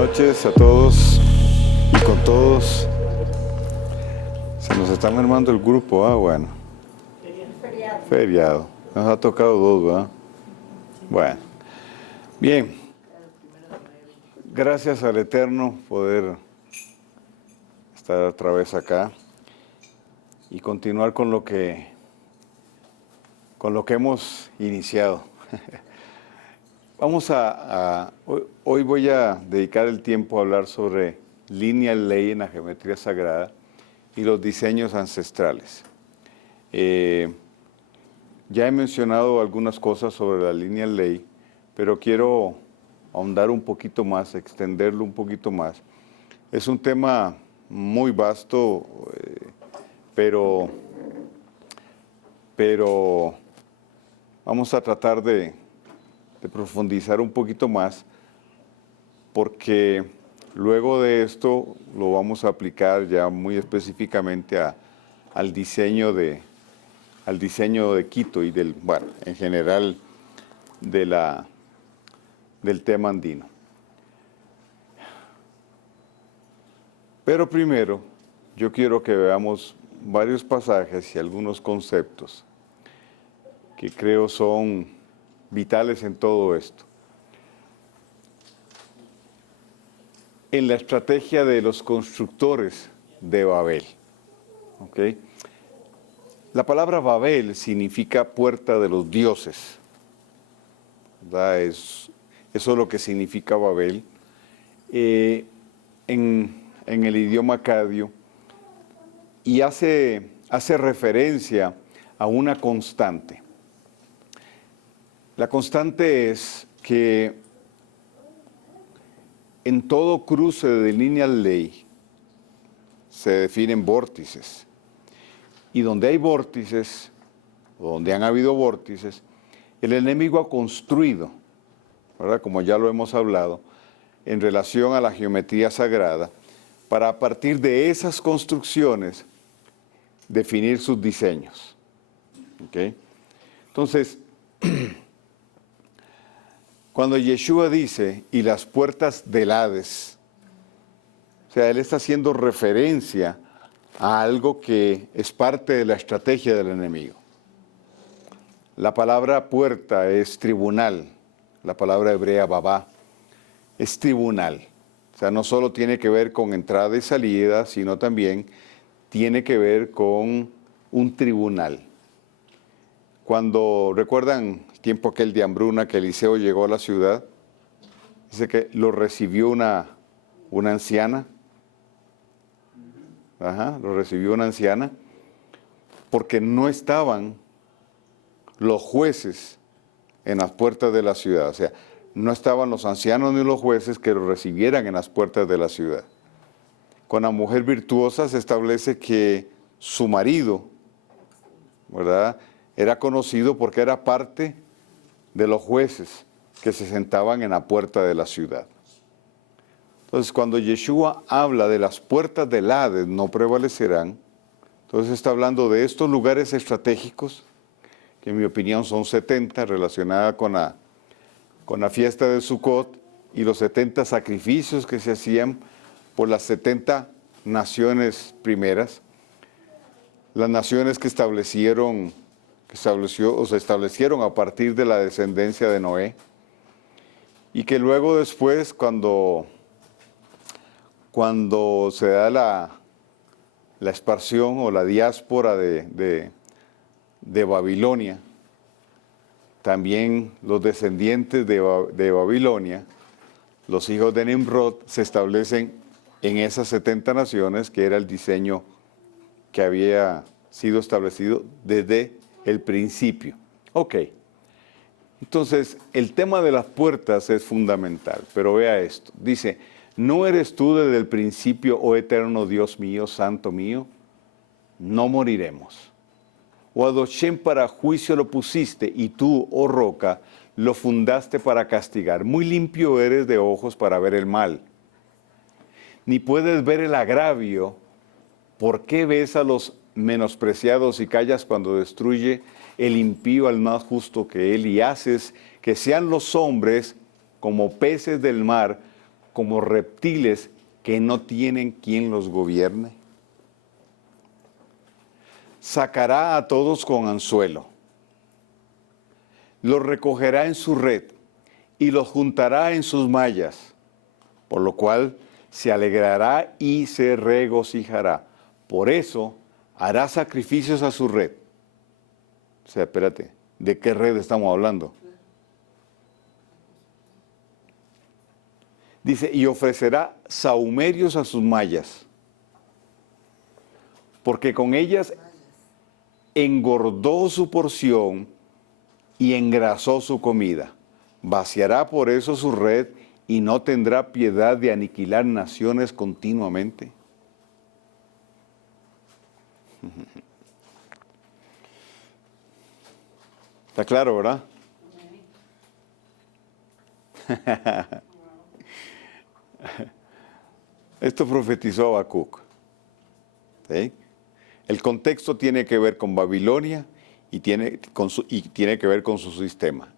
noches a todos y con todos. Se nos está mermando el grupo, bueno. Feriado. Nos ha tocado dos, ¿verdad? Bueno. Bien. Gracias al Eterno poder estar otra vez acá y continuar con lo que hemos iniciado. Hoy voy a dedicar el tiempo a hablar sobre línea ley en la geometría sagrada y los diseños ancestrales. Ya he mencionado algunas cosas sobre la línea ley, pero quiero ahondar un poquito más, extenderlo un poquito más. Es un tema muy vasto, pero vamos a tratar de profundizar un poquito más, porque luego de esto lo vamos a aplicar ya muy específicamente al diseño de Quito y en general del tema andino. Pero primero, yo quiero que veamos varios pasajes y algunos conceptos que creo son vitales en todo esto. En la estrategia de los constructores de Babel. ¿Okay? La palabra Babel significa puerta de los dioses. ¿Verdad? Eso es lo que significa Babel. En el idioma acadio, y hace referencia a una constante. La constante es que en todo cruce de líneas ley se definen vórtices. Y donde hay vórtices, o donde han habido vórtices, el enemigo ha construido, ¿verdad? Como ya lo hemos hablado, en relación a la geometría sagrada, para a partir de esas construcciones definir sus diseños. ¿Okay? Entonces, cuando Yeshua dice, y las puertas del Hades, o sea, él está haciendo referencia a algo que es parte de la estrategia del enemigo. La palabra puerta es tribunal, la palabra hebrea babá es tribunal. O sea, no solo tiene que ver con entrada y salida, sino también tiene que ver con un tribunal. Cuando recuerdan el tiempo aquel de hambruna que Eliseo llegó a la ciudad, dice que lo recibió una anciana. Lo recibió una anciana, porque no estaban los jueces en las puertas de la ciudad. O sea, no estaban los ancianos ni los jueces que lo recibieran en las puertas de la ciudad. Con la mujer virtuosa se establece que su marido, ¿verdad?, era conocido porque era parte de los jueces que se sentaban en la puerta de la ciudad. Entonces, cuando Yeshua habla de las puertas del Hades no prevalecerán, entonces está hablando de estos lugares estratégicos, que en mi opinión son 70, relacionadas con la fiesta de Sukkot y los 70 sacrificios que se hacían por las 70 naciones primeras, las naciones que se establecieron a partir de la descendencia de Noé, y que luego después, cuando se da la expansión o la diáspora de Babilonia, también los descendientes de Babilonia, los hijos de Nimrod, se establecen en esas 70 naciones, que era el diseño que había sido establecido desde el principio. Ok, entonces el tema de las puertas es fundamental, pero vea esto, dice, ¿no eres tú desde el principio, oh eterno Dios mío, santo mío? No moriremos. O a Doshem para juicio lo pusiste, y tú, oh roca, lo fundaste para castigar. Muy limpio eres de ojos para ver el mal. Ni puedes ver el agravio. ¿Por qué ves a los menospreciados y callas cuando destruye el impío al más justo que él? Y haces que sean los hombres como peces del mar, como reptiles que no tienen quien los gobierne. Sacará a todos con anzuelo, los recogerá en su red y los juntará en sus mallas, por lo cual se alegrará y se regocijará. Por eso hará sacrificios a su red. O sea, espérate, ¿de qué red estamos hablando? Dice, y ofrecerá sahumerios a sus mallas, porque con ellas engordó su porción y engrasó su comida. Vaciará por eso su red y no tendrá piedad de aniquilar naciones continuamente. Está claro, ¿verdad? Esto profetizó Habacuc. ¿Sí? El contexto tiene que ver con Babilonia y tiene que ver con su sistema.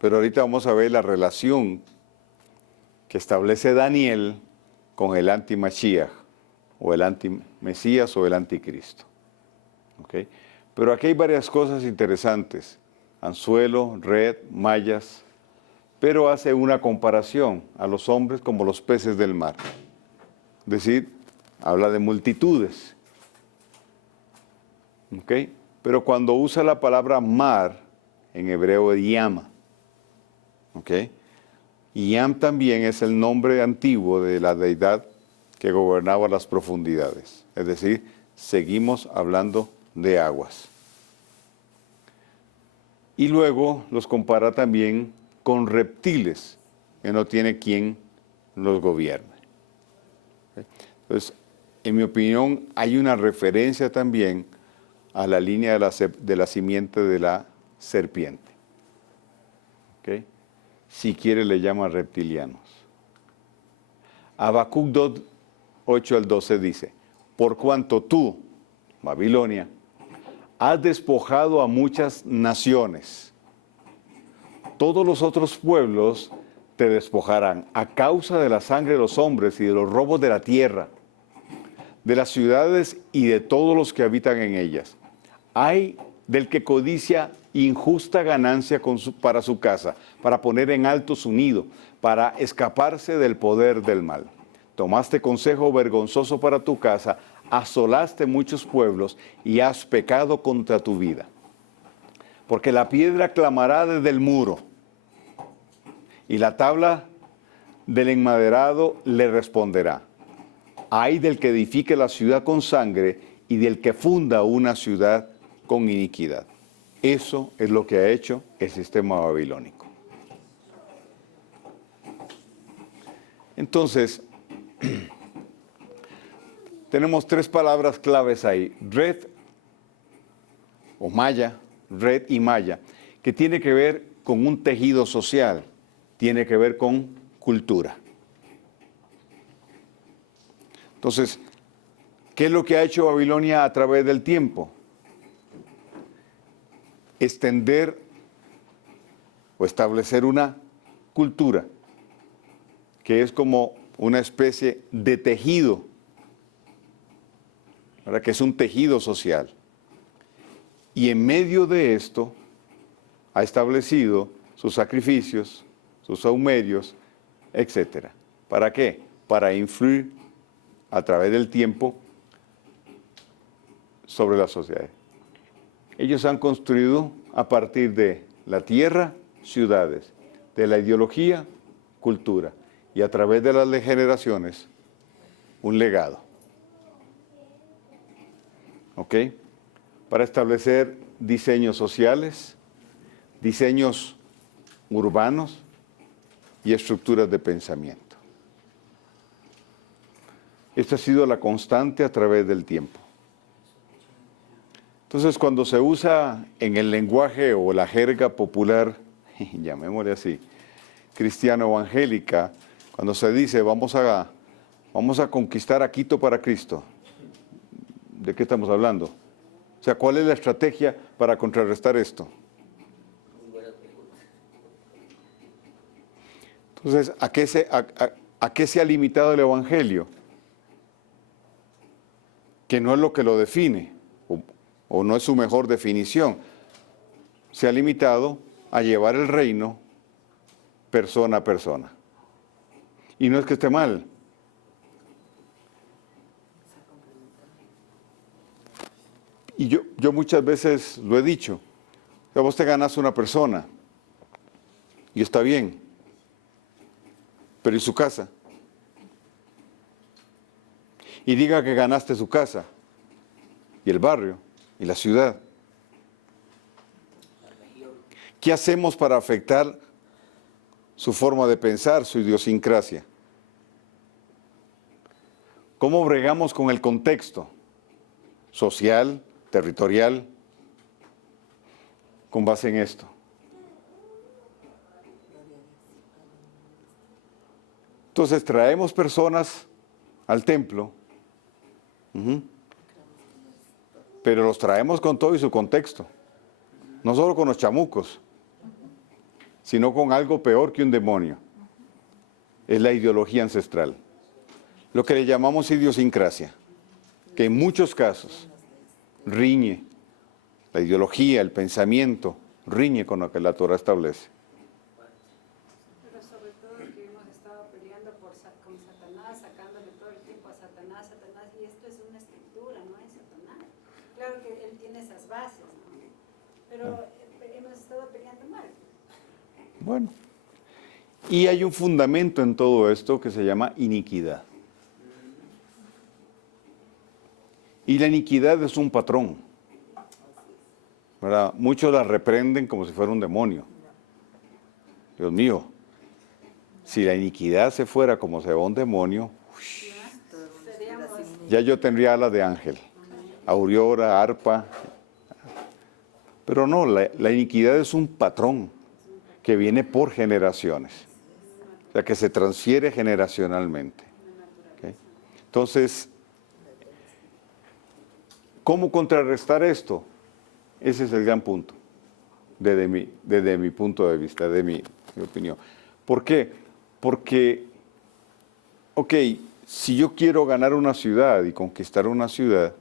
Pero ahorita vamos a ver la relación que establece Daniel con el anti-Mashiach, o el anti-Mesías, o el anticristo. ¿Okay? Pero aquí hay varias cosas interesantes. Anzuelo, red, mallas, pero hace una comparación a los hombres como los peces del mar. Es decir, habla de multitudes. ¿Okay? Pero cuando usa la palabra mar, en hebreo es yam. ¿Okay? Y Yam también es el nombre antiguo de la deidad que gobernaba las profundidades. Es decir, seguimos hablando de aguas. Y luego los compara también con reptiles, que no tiene quien los gobierne. Entonces, en mi opinión, hay una referencia también a la línea de la simiente de la serpiente. ¿Okay? Si quiere le llama reptilianos. Habacuc 2, 8 al 12 dice, por cuanto tú, Babilonia, has despojado a muchas naciones, todos los otros pueblos te despojarán a causa de la sangre de los hombres y de los robos de la tierra, de las ciudades y de todos los que habitan en ellas. Ay del que codicia injusta ganancia para su casa, para poner en alto su nido, para escaparse del poder del mal. Tomaste consejo vergonzoso para tu casa, asolaste muchos pueblos y has pecado contra tu vida. Porque la piedra clamará desde el muro y la tabla del enmaderado le responderá. Ay del que edifique la ciudad con sangre y del que funda una ciudad con iniquidad. Eso es lo que ha hecho el sistema babilónico. Entonces, tenemos tres palabras claves ahí, red o malla, red y malla, que tiene que ver con un tejido social, tiene que ver con cultura. Entonces, ¿qué es lo que ha hecho Babilonia a través del tiempo? Extender o establecer una cultura que es como una especie de tejido, ¿verdad? Que es un tejido social. Y en medio de esto ha establecido sus sacrificios, sus sahumerios, etc. ¿Para qué? Para influir a través del tiempo sobre la sociedad. Ellos han construido a partir de la tierra, ciudades, de la ideología, cultura, y a través de las generaciones, un legado. ¿Ok? Para establecer diseños sociales, diseños urbanos y estructuras de pensamiento. Esta ha sido la constante a través del tiempo. Entonces, cuando se usa en el lenguaje o la jerga popular, llamémosle así, cristiano-evangélica, cuando se dice vamos a conquistar a Quito para Cristo, ¿de qué estamos hablando? O sea, ¿cuál es la estrategia para contrarrestar esto? Entonces, ¿a qué se ha limitado el Evangelio? Que no es lo que lo define, o no es su mejor definición. Se ha limitado a llevar el reino persona a persona. Y no es que esté mal. Y yo muchas veces lo he dicho, que vos te ganas una persona, y está bien, pero ¿y su casa? Y diga que ganaste su casa, y el barrio, y la ciudad. ¿Qué hacemos para afectar su forma de pensar, su idiosincrasia? ¿Cómo bregamos con el contexto social, territorial, con base en esto? Entonces traemos personas al templo, pero los traemos con todo y su contexto. No solo con los chamucos, sino con algo peor que un demonio. Es la ideología ancestral. Lo que le llamamos idiosincrasia, que en muchos casos riñe. La ideología, el pensamiento, riñe con lo que la Torah establece. Pero sobre todo que hemos estado peleando con Satanás, sacándole todo el tiempo a Satanás, y esto es una escritura, no es Satanás. Claro que él tiene esas bases, ¿no? Pero hemos estado peleando mal. Bueno, y hay un fundamento en todo esto que se llama iniquidad. Y la iniquidad es un patrón, ¿verdad? Muchos la reprenden como si fuera un demonio. Dios mío, si la iniquidad se fuera como se va un demonio, ya yo tendría alas de ángel, aurora, arpa. Pero no, la iniquidad es un patrón que viene por generaciones, o sea, que se transfiere generacionalmente. ¿Okay? Entonces, ¿cómo contrarrestar esto? Ese es el gran punto, desde mi punto de vista, de mi opinión. ¿Por qué? Porque, ok, si yo quiero ganar una ciudad y conquistar una ciudad,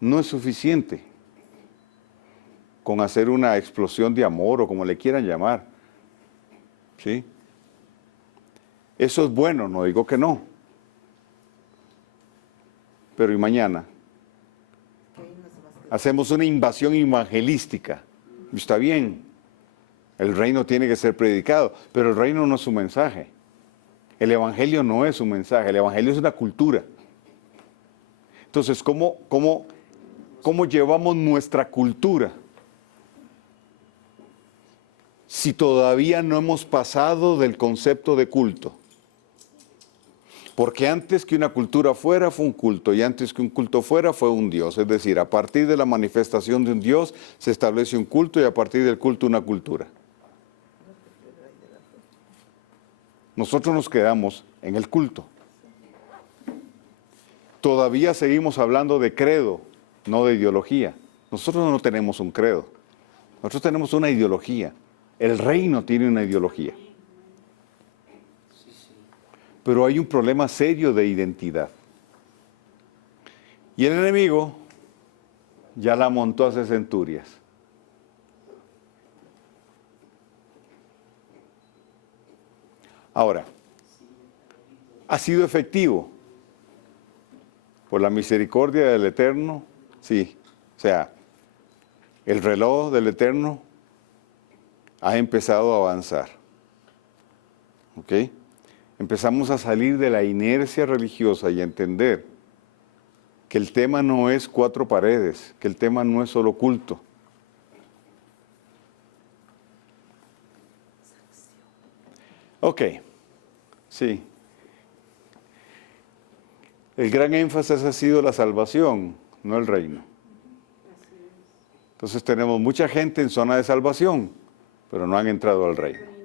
no es suficiente con hacer una explosión de amor o como le quieran llamar. ¿Sí? Eso es bueno, no digo que no. Pero ¿y mañana? Hacemos una invasión evangelística. Está bien, el reino tiene que ser predicado, pero el reino no es su mensaje. El evangelio no es un mensaje, el evangelio es una cultura. Entonces, ¿cómo llevamos nuestra cultura? Si todavía no hemos pasado del concepto de culto. Porque antes que una cultura fuera fue un culto y antes que un culto fuera fue un Dios. Es decir, a partir de la manifestación de un Dios se establece un culto y a partir del culto una cultura. Nosotros nos quedamos en el culto. Todavía seguimos hablando de credo, no de ideología. Nosotros no tenemos un credo. Nosotros tenemos una ideología. El reino tiene una ideología. Pero hay un problema serio de identidad. Y el enemigo ya la montó hace centurias. Ahora, ¿ha sido efectivo? Por la misericordia del Eterno, sí. O sea, el reloj del Eterno ha empezado a avanzar. ¿Ok? Empezamos a salir de la inercia religiosa y a entender que el tema no es cuatro paredes, que el tema no es solo culto. Ok, sí. El gran énfasis ha sido la salvación, no el reino. Entonces tenemos mucha gente en zona de salvación, pero no han entrado al reino.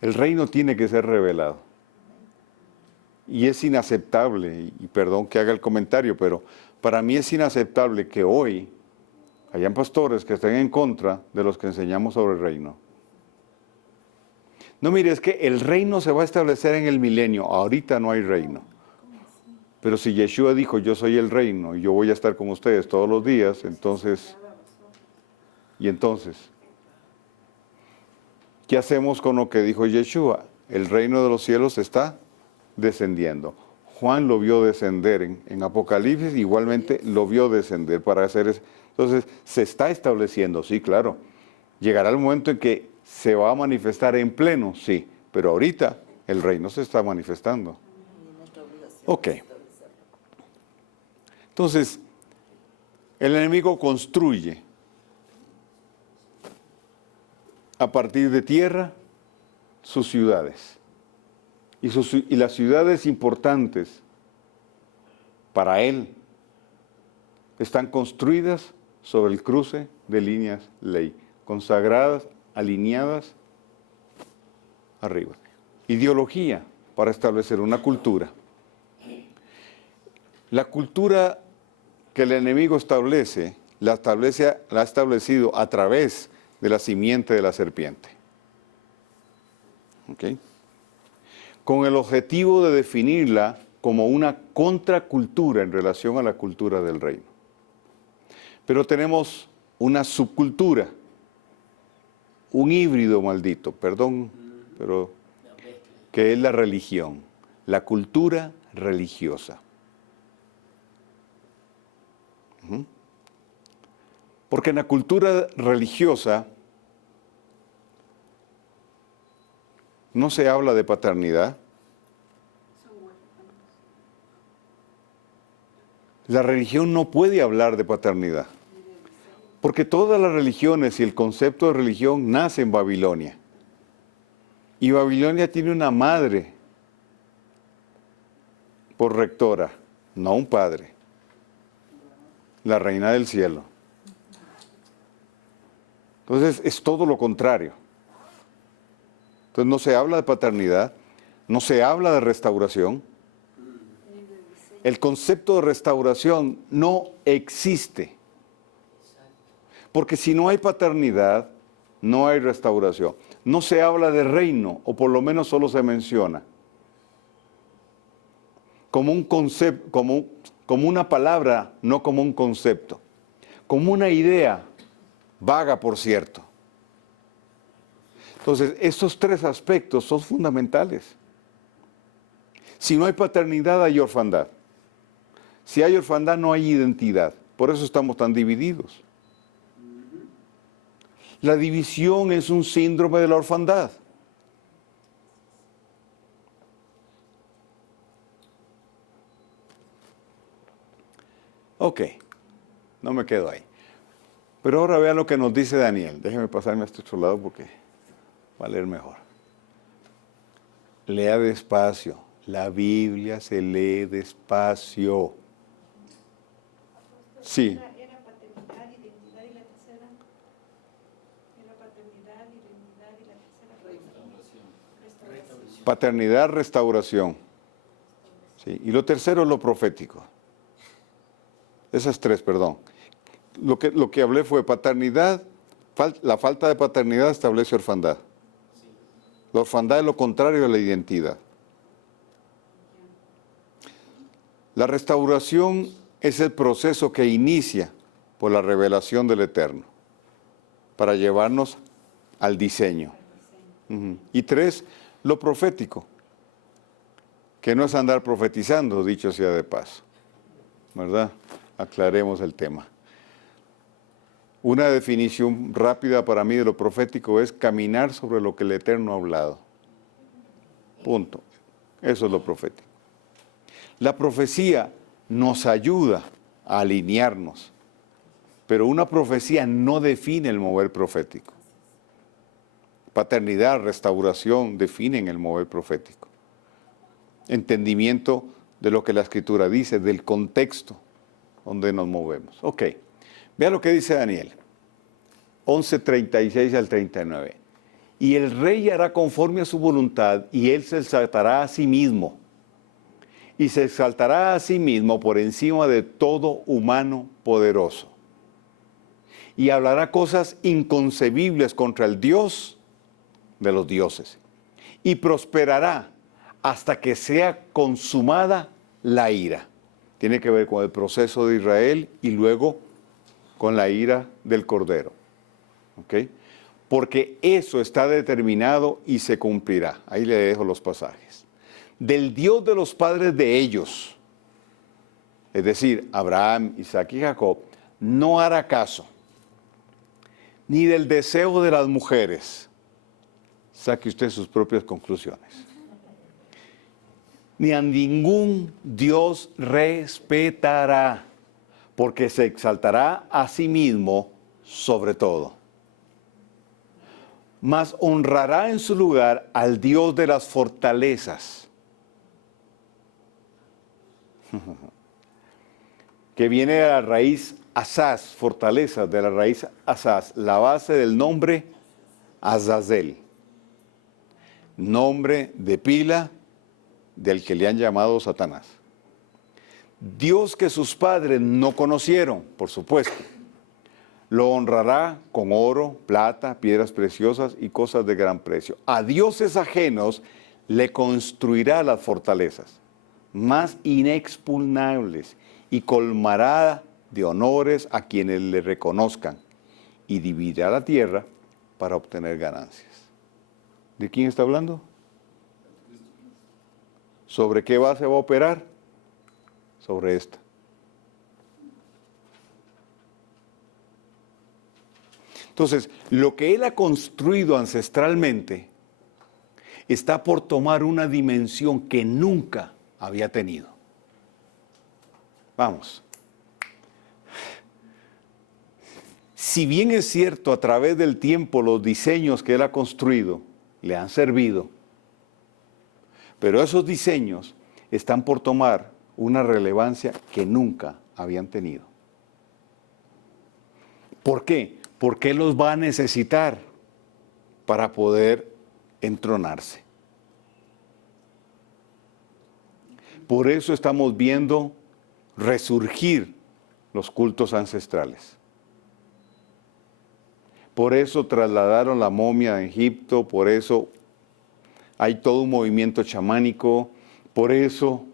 El reino tiene que ser revelado. Y es inaceptable, y perdón que haga el comentario, pero para mí es inaceptable que hoy Hayan pastores que estén en contra de los que enseñamos sobre el reino. No, mire, es que el reino se va a establecer en el milenio. Ahorita no hay reino. Pero si Yeshua dijo, yo soy el reino y yo voy a estar con ustedes todos los días, entonces, ¿qué hacemos con lo que dijo Yeshua? El reino de los cielos está descendiendo. Juan lo vio descender en Apocalipsis, igualmente lo vio descender para hacer eso. Entonces, se está estableciendo, sí, claro. Llegará el momento en que se va a manifestar en pleno, sí, pero ahorita el reino se está manifestando. Ok. Entonces, el enemigo construye a partir de tierra sus ciudades. Y las ciudades importantes para él están construidas sobre el cruce de líneas ley, consagradas, alineadas arriba. Ideología para establecer una cultura. La cultura que el enemigo establece, la ha establecido a través de la simiente de la serpiente. ¿Ok? Con el objetivo de definirla como una contracultura en relación a la cultura del reino. Pero tenemos una subcultura, un híbrido maldito, perdón, pero que es la religión, la cultura religiosa. Porque en la cultura religiosa no se habla de paternidad. La religión no puede hablar de paternidad. Porque todas las religiones y el concepto de religión nace en Babilonia. Y Babilonia tiene una madre por rectora, no un padre. La reina del cielo. Entonces es todo lo contrario. Entonces no se habla de paternidad, no se habla de restauración. El concepto de restauración no existe. Porque si no hay paternidad, no hay restauración. No se habla de reino, o por lo menos solo se menciona. Como un concepto, como una palabra, no como un concepto. Como una idea, vaga por cierto. Entonces, estos tres aspectos son fundamentales. Si no hay paternidad, hay orfandad. Si hay orfandad, no hay identidad. Por eso estamos tan divididos. La división es un síndrome de la orfandad. Ok, no me quedo ahí. Pero ahora vean lo que nos dice Daniel. Déjenme pasarme a este otro lado porque va a leer mejor. Lea despacio. La Biblia se lee despacio. Sí. Era paternidad, identidad y la tercera. Era paternidad, identidad y la tercera. Restauración. Paternidad, restauración. Sí. Y lo tercero es lo profético. Esas tres, perdón. Lo que hablé fue paternidad, la falta de paternidad establece orfandad. La orfandad es lo contrario a la identidad. La restauración es el proceso que inicia por la revelación del Eterno para llevarnos al diseño. Y tres, lo profético, que no es andar profetizando, dicho sea de paso. ¿Verdad? Aclaremos el tema. Una definición rápida para mí de lo profético es caminar sobre lo que el Eterno ha hablado. Punto. Eso es lo profético. La profecía nos ayuda a alinearnos, pero una profecía no define el mover profético. Paternidad, restauración definen el mover profético. Entendimiento de lo que la Escritura dice, del contexto donde nos movemos. Ok, vea lo que dice Daniel, 11:36 al 39. Y el rey hará conforme a su voluntad, y él se exaltará a sí mismo, y se exaltará a sí mismo por encima de todo humano poderoso. y hablará cosas inconcebibles contra el Dios de los dioses. Y prosperará hasta que sea consumada la ira. Tiene que ver con el proceso de Israel y luego con la ira del Cordero. ¿Ok? Porque eso está determinado y se cumplirá. Ahí le dejo los pasajes. Del Dios de los padres de ellos, es decir, Abraham, Isaac y Jacob, no hará caso, ni del deseo de las mujeres. Saque usted sus propias conclusiones. Ni a ningún Dios respetará, porque se exaltará a sí mismo sobre todo. Mas honrará en su lugar al Dios de las fortalezas, que viene de la raíz Asaz, fortaleza, de la raíz Asaz, la base del nombre Azazel, nombre de pila del que le han llamado Satanás. Dios que sus padres no conocieron, por supuesto, lo honrará con oro, plata, piedras preciosas y cosas de gran precio. A dioses ajenos le construirá las fortalezas más inexpugnables y colmará de honores a quienes le reconozcan y dividirá la tierra para obtener ganancias. ¿De quién está hablando? ¿Sobre qué base va a operar? Sobre esta. Entonces, lo que él ha construido ancestralmente está por tomar una dimensión que nunca había tenido. Vamos. Si bien es cierto, a través del tiempo los diseños que él ha construido le han servido, pero esos diseños están por tomar una relevancia que nunca habían tenido. ¿Por qué? Porque él los va a necesitar para poder entronarse. Por eso estamos viendo resurgir los cultos ancestrales. Por eso trasladaron la momia a Egipto, por eso hay todo un movimiento chamánico, por eso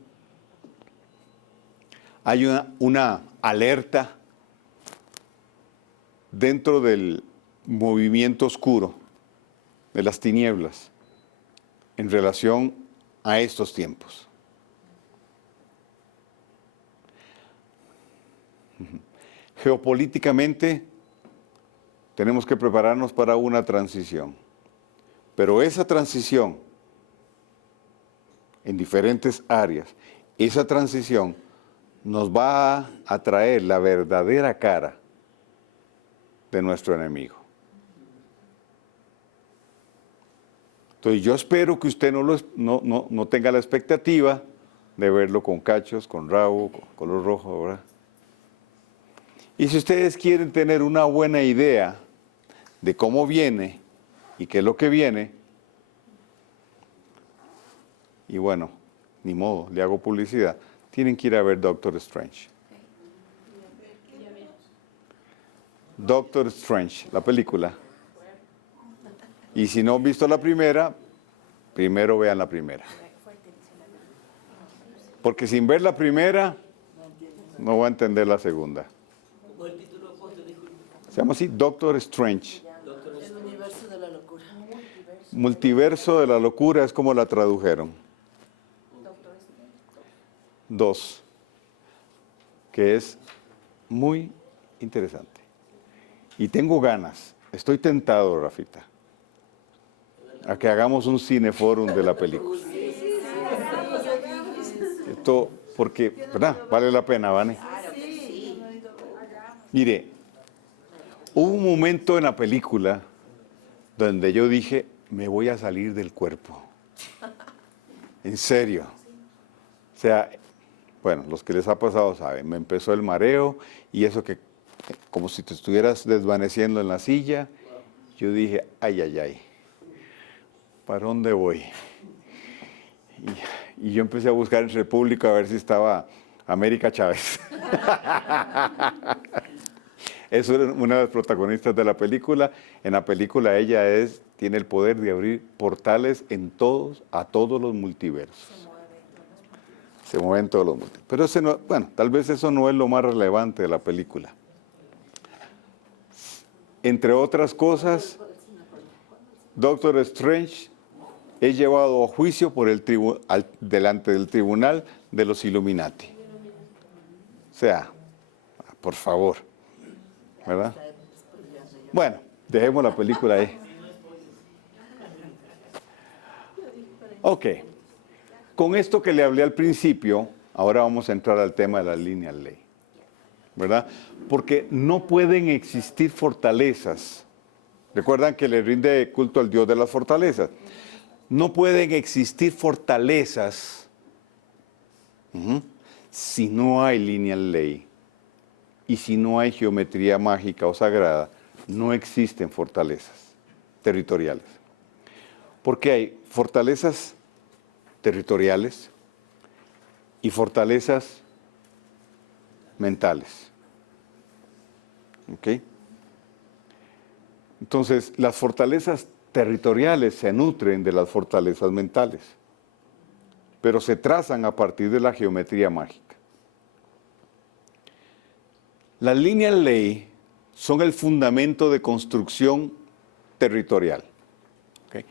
hay una alerta dentro del movimiento oscuro, de las tinieblas, en relación a estos tiempos. Geopolíticamente tenemos que prepararnos para una transición, pero esa transición en diferentes áreas, esa transición nos va a traer la verdadera cara de nuestro enemigo. Entonces yo espero que usted no tenga la expectativa de verlo con cachos, con rabo, con color rojo, ¿verdad? Y si ustedes quieren tener una buena idea de cómo viene y qué es lo que viene, y bueno, ni modo, le hago publicidad, tienen que ir a ver Doctor Strange. Doctor Strange, la película. Y si no han visto la primera, primero vean la primera. Porque sin ver la primera, no va a entender la segunda. Se llama así, Doctor Strange. El universo de la locura. Multiverso de la locura es como la tradujeron. Dos, que es muy interesante. Y tengo ganas, estoy tentado, Rafita, a que hagamos un cineforum de la película. Esto, porque, ¿verdad? Vale la pena, ¿vale? Mire, hubo un momento en la película donde yo dije, me voy a salir del cuerpo. En serio. O sea, bueno, los que les ha pasado saben, me empezó el mareo y eso que, como si te estuvieras desvaneciendo en la silla, yo dije, ay, ay, ay, ¿para dónde voy? Y yo empecé a buscar en República a ver si estaba América Chávez. Es una de las protagonistas de la película. En la película ella tiene el poder de abrir portales a todos los multiversos. Se mueven todos los multiversos. Pero tal vez eso no es lo más relevante de la película. Entre otras cosas, Doctor Strange es llevado a juicio delante del tribunal de los Illuminati. O sea, por favor, ¿verdad? Bueno, dejemos la película ahí. Ok, con esto que le hablé al principio, ahora vamos a entrar al tema de la lineal ley, ¿verdad? Porque no pueden existir fortalezas. Recuerdan que le rinde culto al Dios de las fortalezas. No pueden existir fortalezas si no hay lineal ley. Y si no hay geometría mágica o sagrada, no existen fortalezas territoriales. Porque hay fortalezas territoriales y fortalezas mentales. ¿Ok? Entonces, las fortalezas territoriales se nutren de las fortalezas mentales, pero se trazan a partir de la geometría mágica. Las líneas ley son el fundamento de construcción territorial. ¿Okay?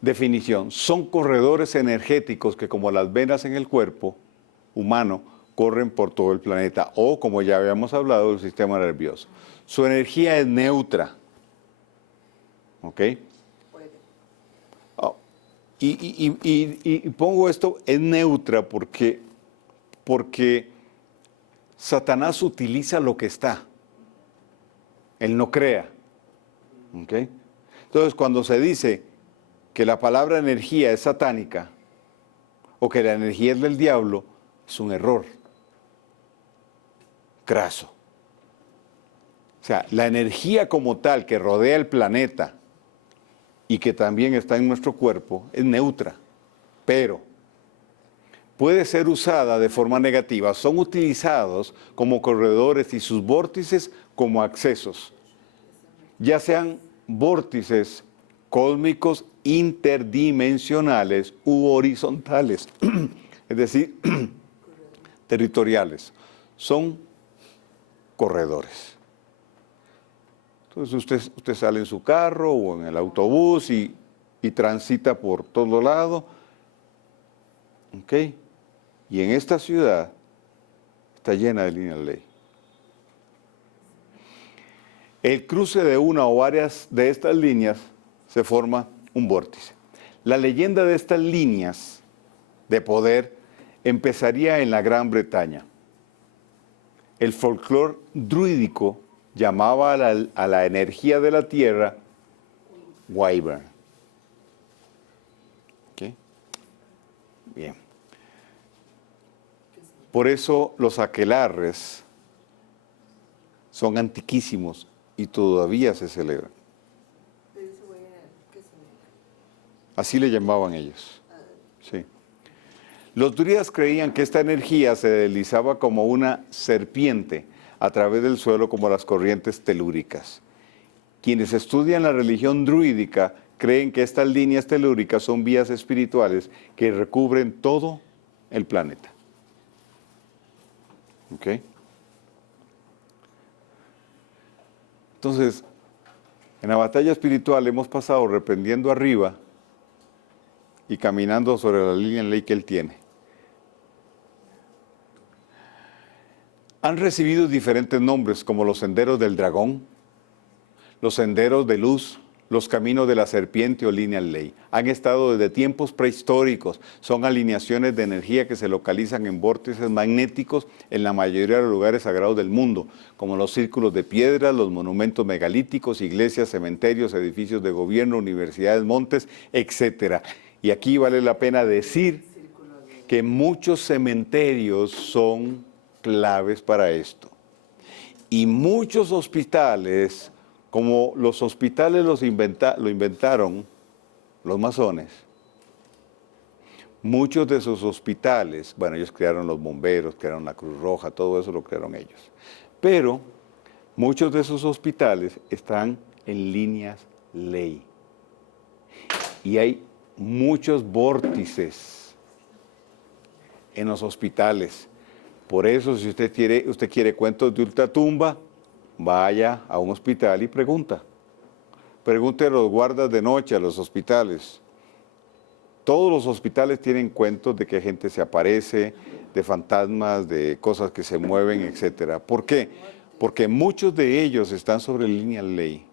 Definición, son corredores energéticos que, como las venas en el cuerpo humano, corren por todo el planeta, o como ya habíamos hablado, del sistema nervioso. Su energía es neutra. ¿Ok? Oh, y pongo esto, es neutra porque Satanás utiliza lo que está. Él no crea. ¿Ok? Entonces, cuando se dice que la palabra energía es satánica o que la energía es del diablo, es un error craso. O sea, la energía como tal que rodea el planeta y que también está en nuestro cuerpo es neutra, pero puede ser usada de forma negativa. Son utilizados como corredores y sus vórtices como accesos, ya sean vórtices cósmicos interdimensionales u horizontales, es decir, territoriales. Son corredores. Entonces usted sale en su carro o en el autobús y transita por todo lado. ¿Ok? Y en esta ciudad está llena de líneas ley. El cruce de una o varias de estas líneas se forma un vórtice. La leyenda de estas líneas de poder empezaría en la Gran Bretaña. El folclore druídico llamaba a la energía de la tierra Wyvern. ¿Okay? Bien. Por eso los aquelarres son antiquísimos y todavía se celebran. Así le llamaban ellos. Sí. Los druidas creían que esta energía se deslizaba como una serpiente a través del suelo, como las corrientes telúricas. Quienes estudian la religión druídica creen que estas líneas telúricas son vías espirituales que recubren todo el planeta. ¿Ok? Entonces, en la batalla espiritual hemos pasado reprendiendo arriba y caminando sobre la línea en ley que él tiene. Han recibido diferentes nombres, como los senderos del dragón, los senderos de luz, los caminos de la serpiente o lineal ley. Han estado desde tiempos prehistóricos. Son alineaciones de energía que se localizan en vórtices magnéticos en la mayoría de los lugares sagrados del mundo, como los círculos de piedra, los monumentos megalíticos, iglesias, cementerios, edificios de gobierno, universidades, montes, etc. Y aquí vale la pena decir que muchos cementerios son claves para esto. Y muchos hospitales, como los hospitales lo inventaron los masones, muchos de esos hospitales, bueno, ellos crearon los bomberos, crearon la Cruz Roja, todo eso lo crearon ellos. Pero muchos de esos hospitales están en líneas ley. Y hay muchos vórtices en los hospitales. Por eso, si usted quiere cuentos de ultratumba, vaya a un hospital y pregunta. Pregunte a los guardas de noche, a los hospitales. Todos los hospitales tienen cuentos de que gente se aparece, de fantasmas, de cosas que se mueven, etc. ¿Por qué? Porque muchos de ellos están sobre línea ley.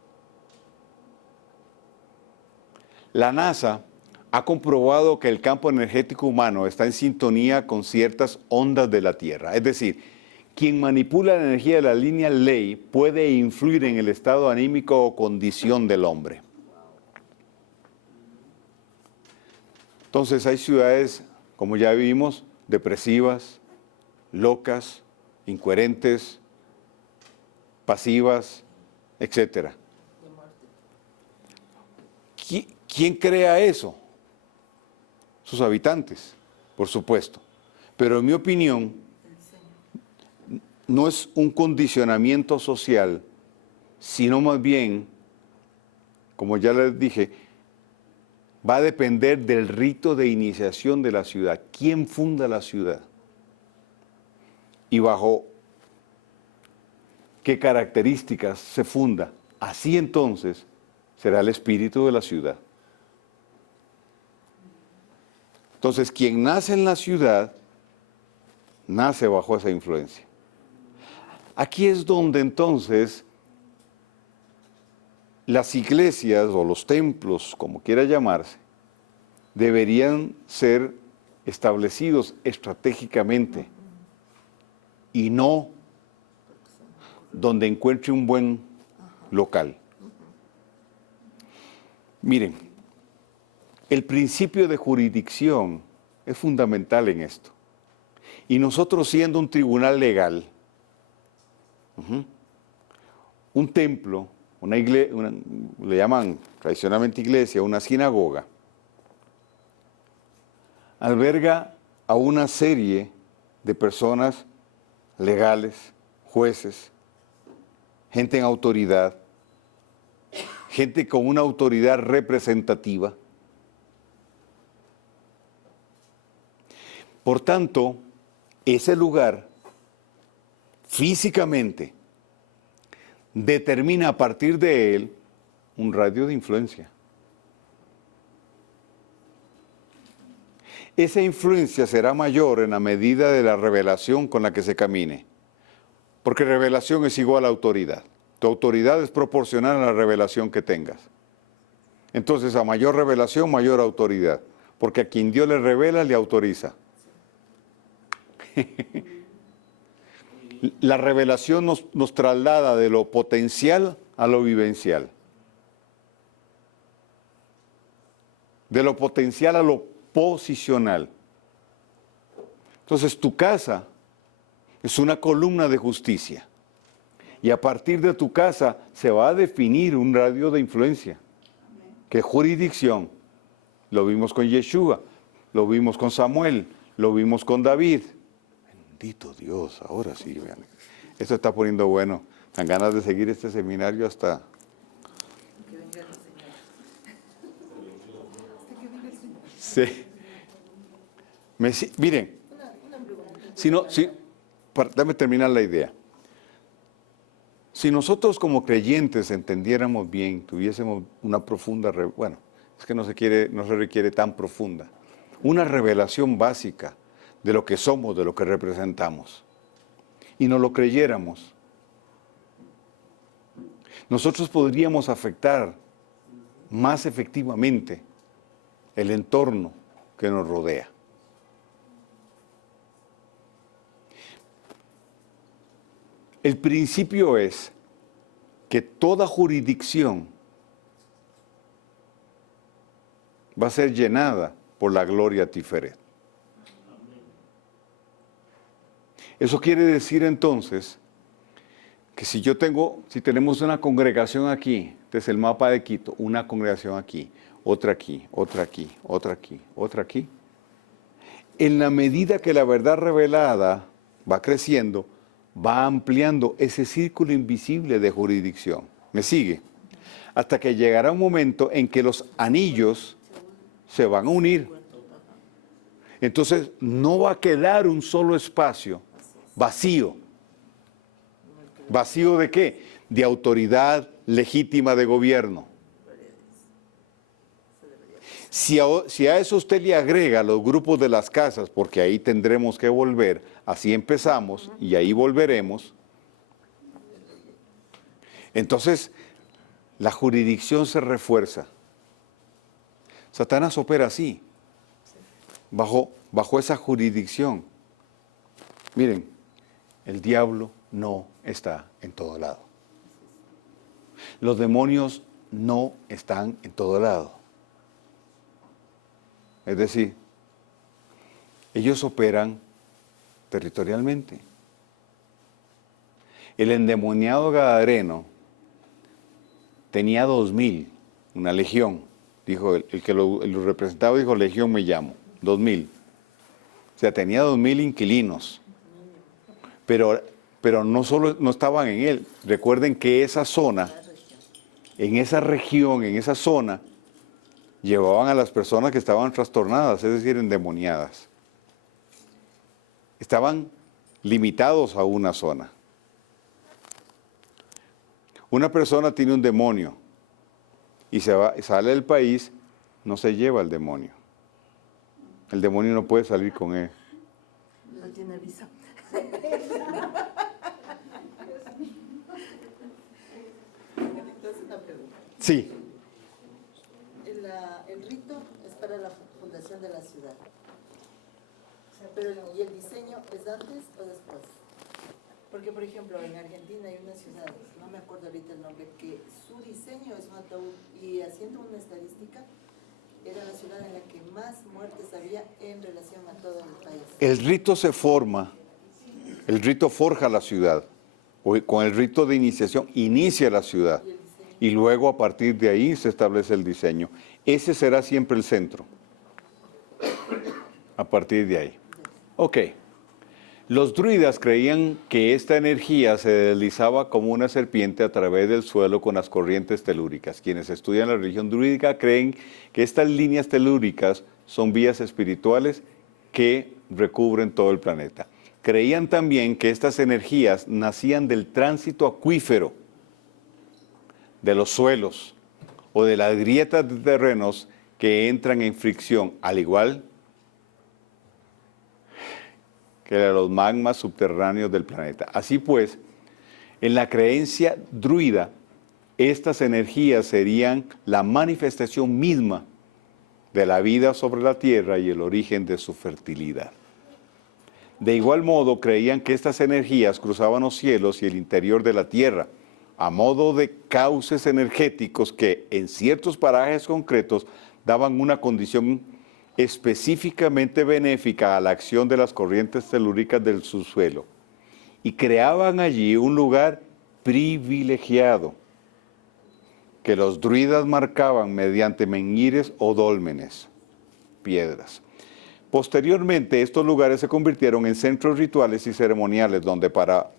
La NASA ha comprobado que el campo energético humano está en sintonía con ciertas ondas de la Tierra. Es decir, quien manipula la energía de la línea ley puede influir en el estado anímico o condición del hombre. Entonces hay ciudades, como ya vimos, depresivas, locas, incoherentes, pasivas, etc. ¿Quién crea eso? Sus habitantes, por supuesto. Pero en mi opinión, no es un condicionamiento social, sino más bien, como ya les dije, va a depender del rito de iniciación de la ciudad. ¿Quién funda la ciudad? Y bajo qué características se funda. Así entonces será el espíritu de la ciudad. Entonces, quien nace en la ciudad, nace bajo esa influencia. Aquí es donde entonces las iglesias o los templos, como quiera llamarse, deberían ser establecidos estratégicamente y no donde encuentre un buen local. Miren, el principio de jurisdicción es fundamental en esto. Y nosotros siendo un tribunal legal, un templo, una iglesia, le llaman tradicionalmente iglesia, una sinagoga, alberga a una serie de personas legales, jueces, gente en autoridad, gente con una autoridad representativa. Por tanto, ese lugar físicamente determina a partir de él un radio de influencia. Esa influencia será mayor en la medida de la revelación con la que se camine, porque revelación es igual a autoridad. Tu autoridad es proporcional a la revelación que tengas. Entonces, a mayor revelación, mayor autoridad, porque a quien Dios le revela, le autoriza. La revelación nos traslada de lo potencial a lo vivencial. De lo potencial a lo posicional. Entonces tu casa es una columna de justicia. Y a partir de tu casa se va a definir un radio de influencia. ¿Qué jurisdicción? Lo vimos con Yeshua, lo vimos con Samuel, lo vimos con David. Bendito Dios, ahora sí, vean. Esto está poniendo bueno. Dan ganas de seguir este seminario hasta... Que venga el Señor. Hasta que venga el Señor. Sí. Miren, Una pregunta. Déjame terminar la idea. Si nosotros como creyentes entendiéramos bien, tuviésemos una profunda, bueno, es que no se requiere tan profunda, una revelación básica de lo que somos, de lo que representamos, y no lo creyéramos, nosotros podríamos afectar más efectivamente el entorno que nos rodea. El principio es que toda jurisdicción va a ser llenada por la gloria Tiferet. Eso quiere decir entonces que si tenemos una congregación aquí, este es el mapa de Quito, una congregación aquí, otra aquí, otra aquí, otra aquí, otra aquí, en la medida que la verdad revelada va creciendo, va ampliando ese círculo invisible de jurisdicción. ¿Me sigue? Hasta que llegará un momento en que los anillos se van a unir. Entonces no va a quedar un solo espacio vacío. ¿Vacío de qué? De autoridad legítima de gobierno. Si a eso usted le agrega los grupos de las casas, porque ahí tendremos que volver, así empezamos y ahí volveremos, entonces la jurisdicción se refuerza. Satanás opera así, bajo esa jurisdicción. Miren, el diablo no está en todo lado. Los demonios no están en todo lado. Es decir, ellos operan territorialmente. El endemoniado gadareno tenía 2000, una legión. Dijo el que lo representaba, dijo, legión me llamo, 2000. O sea, tenía 2000 inquilinos. Pero no estaban en él. Recuerden que esa zona, en esa región, en esa zona, llevaban a las personas que estaban trastornadas, es decir, endemoniadas. Estaban limitados a una zona. Una persona tiene un demonio y sale del país, no se lleva al demonio. El demonio no puede salir con él. No tiene visa. Entonces, una pregunta. Sí. El rito es para la fundación de la ciudad. Pero ¿y el diseño es antes o después? Porque, por ejemplo, en Argentina hay una ciudad, no me acuerdo ahorita el nombre, que su diseño es un ataúd, y haciendo una estadística, era la ciudad en la que más muertes había en relación a todo el país. El rito se forma, el rito forja la ciudad. Con el rito de iniciación inicia la ciudad. Y luego a partir de ahí se establece el diseño. Ese será siempre el centro. A partir de ahí. Ok. Los druidas creían que esta energía se deslizaba como una serpiente a través del suelo con las corrientes telúricas. Quienes estudian la religión druídica creen que estas líneas telúricas son vías espirituales que recubren todo el planeta. Creían también que estas energías nacían del tránsito acuífero, de los suelos o de las grietas de terrenos que entran en fricción, al igual que de los magmas subterráneos del planeta. Así pues, en la creencia druida, estas energías serían la manifestación misma de la vida sobre la tierra y el origen de su fertilidad. De igual modo, creían que estas energías cruzaban los cielos y el interior de la tierra, a modo de cauces energéticos que en ciertos parajes concretos daban una condición específicamente benéfica a la acción de las corrientes telúricas del subsuelo y creaban allí un lugar privilegiado que los druidas marcaban mediante menhires o dólmenes, piedras. Posteriormente, estos lugares se convirtieron en centros rituales y ceremoniales donde para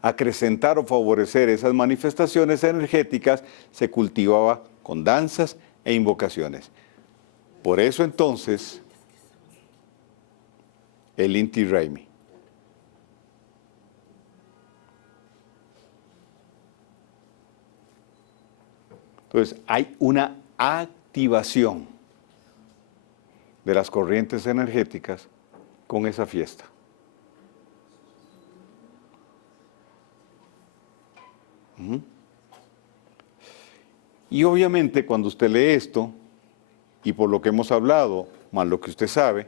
acrecentar o favorecer esas manifestaciones energéticas se cultivaba con danzas e invocaciones. Por eso entonces, el Inti Raymi. Entonces, hay una activación de las corrientes energéticas con esa fiesta. Y obviamente cuando usted lee esto, y por lo que hemos hablado, más lo que usted sabe,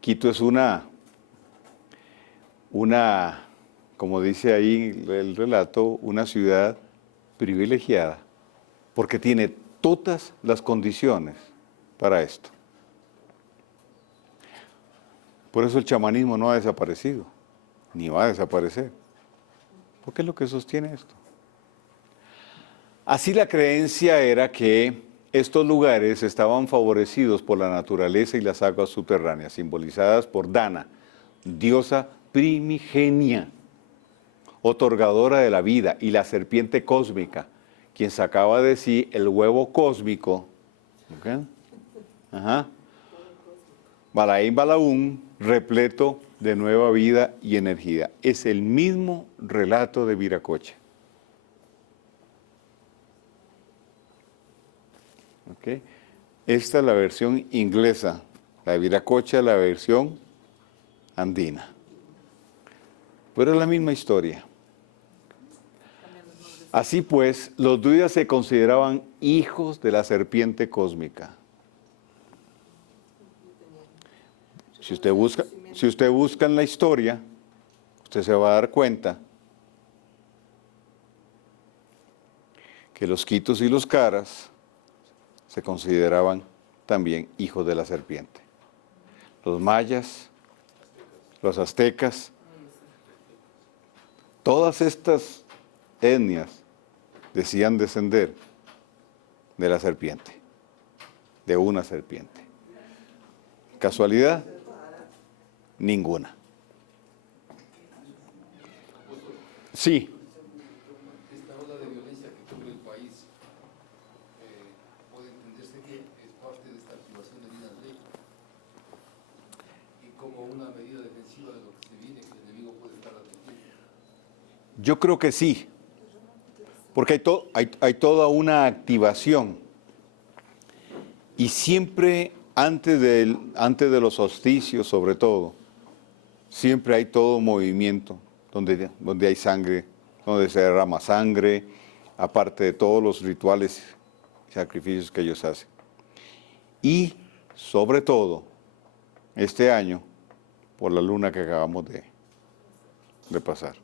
Quito es una, como dice ahí el relato, una ciudad privilegiada, porque tiene todas las condiciones para esto. Por eso el chamanismo no ha desaparecido, ni va a desaparecer, porque es lo que sostiene esto. Así la creencia era que Estos lugares estaban favorecidos por la naturaleza y las aguas subterráneas, simbolizadas por Dana, diosa primigenia, otorgadora de la vida, y la serpiente cósmica, quien sacaba de sí el huevo cósmico. ¿Okay? Ajá. Balaín Balaún, repleto de nueva vida y energía. Es el mismo relato de Viracocha. ¿Okay? Esta es la versión inglesa, la de Viracocha, la versión andina. Pero es la misma historia. Así pues, los druidas se consideraban hijos de la serpiente cósmica. Si usted busca en la historia, usted se va a dar cuenta que los quitos y los caras se consideraban también hijos de la serpiente. Los mayas, los aztecas, todas estas etnias decían descender de la serpiente, de una serpiente. ¿Casualidad? Ninguna. Sí. Esta ola de violencia que cubre el país puede entenderse que es parte de esta activación de Dina Ley y como una medida defensiva de lo que se viene, que el enemigo puede estar advirtiendo. Yo creo que sí, porque hay toda una activación y siempre antes de los solsticios, sobre todo, siempre hay todo un movimiento donde hay sangre, donde se derrama sangre, aparte de todos los rituales y sacrificios que ellos hacen. Y sobre todo, este año, por la luna que acabamos de pasar.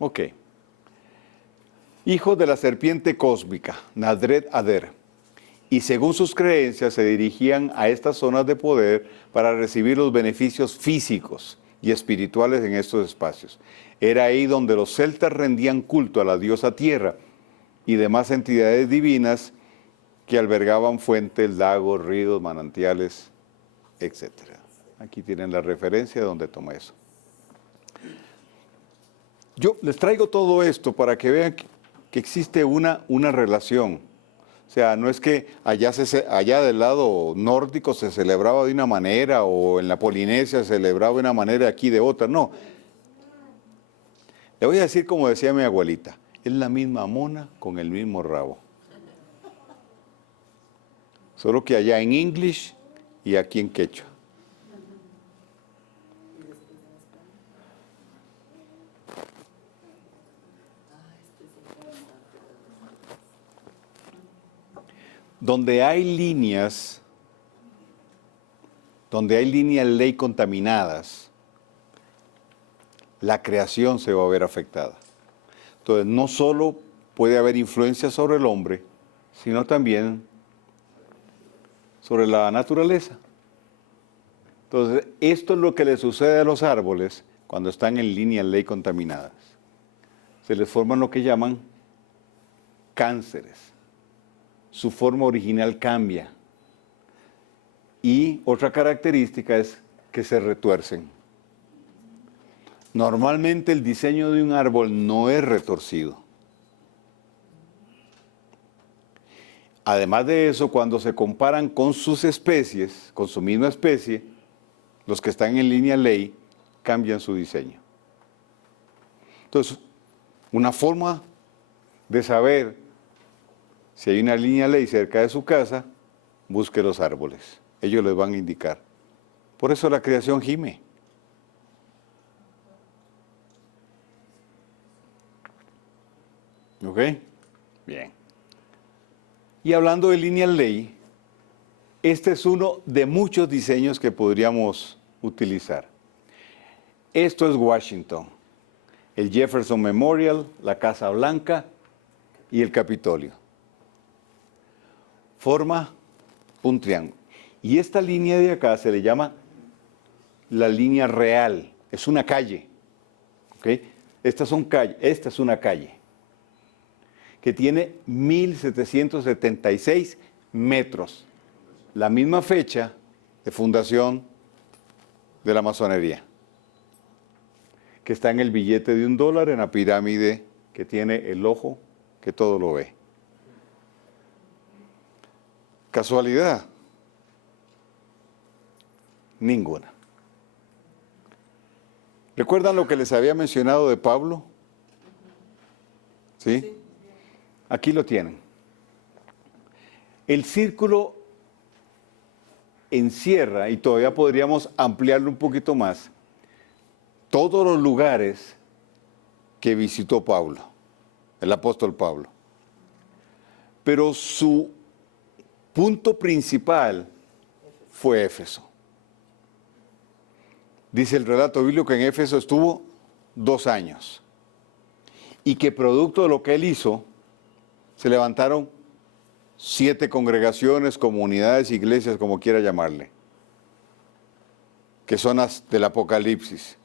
Ok. Hijos de la serpiente cósmica, Nadred Ader, y según sus creencias se dirigían a estas zonas de poder para recibir los beneficios físicos y espirituales en estos espacios. Era ahí donde los celtas rendían culto a la diosa tierra y demás entidades divinas que albergaban fuentes, lagos, ríos, manantiales, etc. Aquí tienen la referencia de donde toma eso. Yo les traigo todo esto para que vean que existe una relación. O sea, no es que allá del lado nórdico se celebraba de una manera o en la Polinesia se celebraba de una manera, aquí de otra. No. Le voy a decir como decía mi abuelita, es la misma mona con el mismo rabo. Solo que allá en English y aquí en quechua. Donde hay líneas ley contaminadas, la creación se va a ver afectada. Entonces, no solo puede haber influencia sobre el hombre, sino también sobre la naturaleza. Entonces, esto es lo que le sucede a los árboles cuando están en líneas ley contaminadas. Se les forman lo que llaman cánceres. Su forma original cambia. Y otra característica es que se retuercen. Normalmente el diseño de un árbol no es retorcido. Además de eso, cuando se comparan con sus especies, con su misma especie, los que están en línea ley cambian su diseño. Entonces, una forma de saber si hay una línea ley cerca de su casa, busque los árboles. Ellos les van a indicar. Por eso la creación gime. ¿Ok? Bien. Y hablando de línea ley, este es uno de muchos diseños que podríamos utilizar. Esto es Washington, el Jefferson Memorial, la Casa Blanca y el Capitolio. Forma un triángulo. Y esta línea de acá se le llama la línea real. Es una calle. ¿Okay? Esta es una calle. que tiene 1.776 metros. La misma fecha de fundación de la masonería, que está en el billete de $1 en la pirámide que tiene el ojo que todo lo ve. ¿Casualidad? Ninguna. ¿Recuerdan lo que les había mencionado de Pablo? ¿Sí? Aquí lo tienen. El círculo encierra, y todavía podríamos ampliarlo un poquito más, todos los lugares que visitó Pablo, el apóstol Pablo. Pero su punto principal fue Éfeso. Dice el relato bíblico que en Éfeso estuvo 2 años y que producto de lo que él hizo, se levantaron 7 congregaciones, comunidades, iglesias, como quiera llamarle, que son las del Apocalipsis,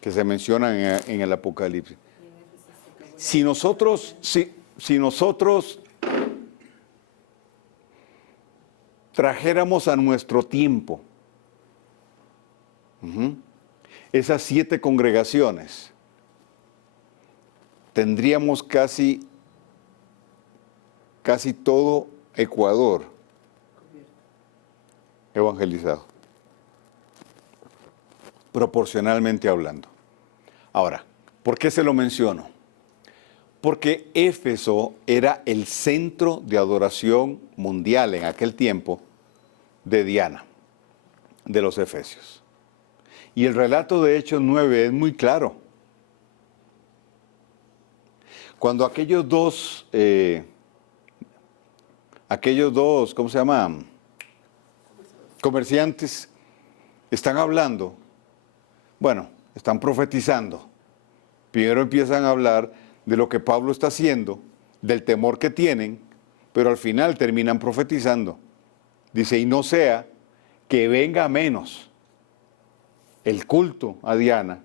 que se mencionan en el Apocalipsis. Si nosotros trajéramos a nuestro tiempo esas 7 congregaciones, tendríamos casi todo Ecuador evangelizado, proporcionalmente hablando. Ahora, ¿por qué se lo menciono? Porque Éfeso era el centro de adoración mundial en aquel tiempo de Diana, de los efesios. Y el relato de Hechos 9 es muy claro. Cuando aquellos dos, ¿cómo se llaman? Comerciantes están hablando, bueno, están profetizando. Primero empiezan a hablar de lo que Pablo está haciendo, del temor que tienen, pero al final terminan profetizando. Dice, y no sea que venga menos el culto a Diana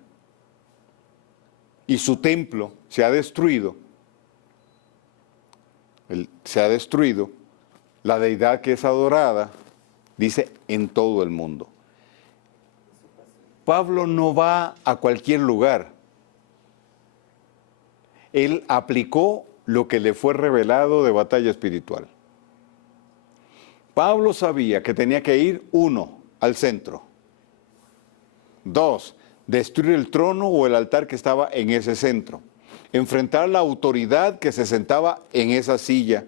y su templo se ha destruido, la deidad que es adorada, dice, en todo el mundo. Pablo no va a cualquier lugar. Él aplicó lo que le fue revelado de batalla espiritual. Pablo sabía que tenía que ir, 1, al centro. 2, destruir el trono o el altar que estaba en ese centro. Enfrentar la autoridad que se sentaba en esa silla.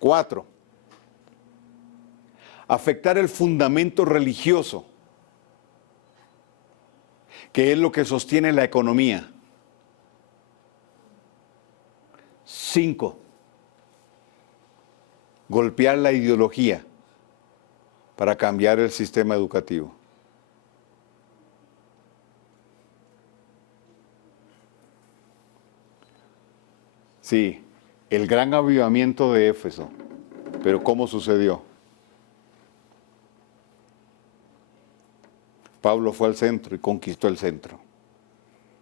4, afectar el fundamento religioso, que es lo que sostiene la economía. 5, golpear la ideología para cambiar el sistema educativo. Sí, el gran avivamiento de Éfeso. Pero ¿cómo sucedió? Pablo fue al centro y conquistó el centro.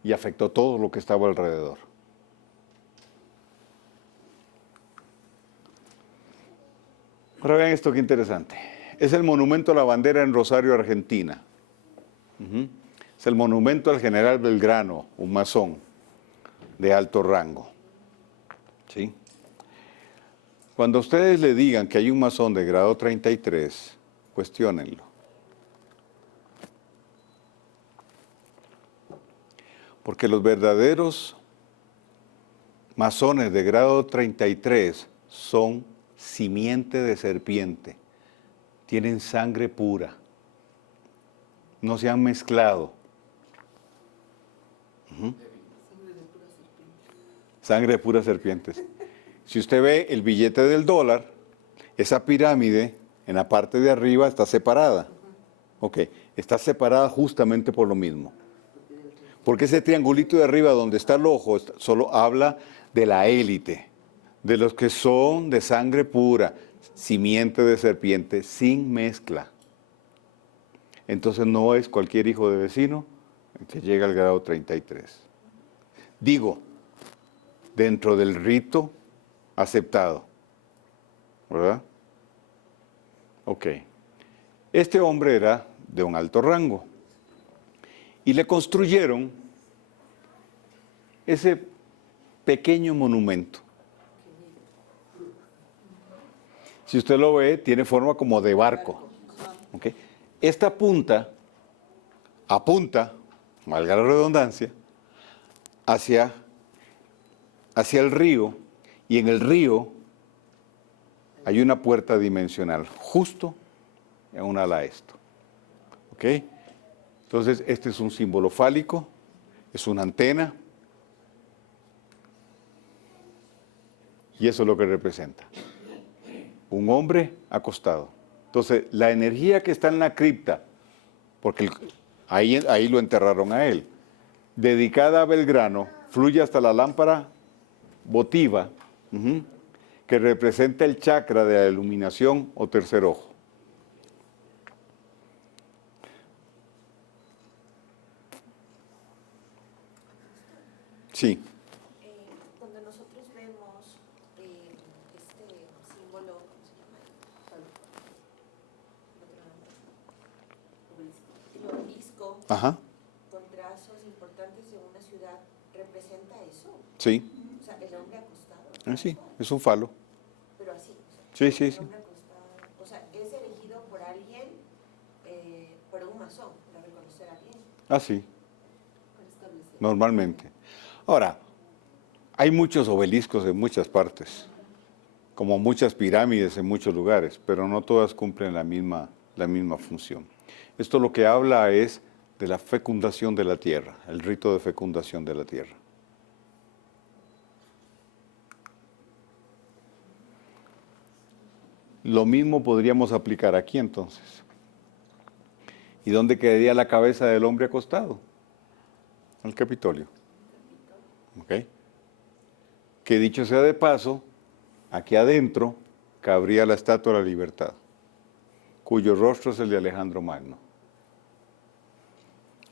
Y afectó todo lo que estaba alrededor. Ahora vean esto, qué interesante. Es el monumento a la bandera en Rosario, Argentina. Es el monumento al general Belgrano, un masón de alto rango. ¿Sí? Cuando ustedes le digan que hay un masón de grado 33, cuestiónenlo. Porque los verdaderos masones de grado 33 son simiente de serpiente. Tienen sangre pura. No se han mezclado. Sangre de puras serpientes. Si usted ve el billete del $, esa pirámide en la parte de arriba está separada. Ok, está separada justamente por lo mismo. Porque ese triangulito de arriba donde está el ojo solo habla de la élite, de los que son de sangre pura, simiente de serpiente, sin mezcla. Entonces no es cualquier hijo de vecino que llega al grado 33. Digo, dentro del rito aceptado. ¿Verdad? Ok. Este hombre era de un alto rango y le construyeron ese pequeño monumento. Si usted lo ve, tiene forma como de barco. ¿Okay? Esta punta apunta, valga la redundancia, hacia el río, y en el río hay una puerta dimensional, justo en un ala esto. ¿Ok? Entonces, este es un símbolo fálico, es una antena, y eso es lo que representa. Un hombre acostado. Entonces, la energía que está en la cripta, porque ahí lo enterraron a él, dedicada a Belgrano, fluye hasta la lámpara votiva, que representa el chakra de la iluminación o tercer ojo. Sí. Cuando nosotros vemos este símbolo, ¿cómo se llama? El obelisco, Ajá. con trazos importantes en una ciudad, ¿representa eso? Sí. O sea, el hombre acostado. Sí, es un falo. Pero así. Sí, sí, el sí. hombre acostado. O sea, es elegido por alguien, por un masón, para reconocer a alguien. Así. Normalmente. Ahora, hay muchos obeliscos en muchas partes, como muchas pirámides en muchos lugares, pero no todas cumplen la misma función. Esto lo que habla es de la fecundación de la tierra, el rito de fecundación de la tierra. Lo mismo podríamos aplicar aquí entonces. ¿Y dónde quedaría la cabeza del hombre acostado? Al Capitolio. ¿Ok? Que dicho sea de paso, aquí adentro cabría la Estatua de la Libertad, cuyo rostro es el de Alejandro Magno.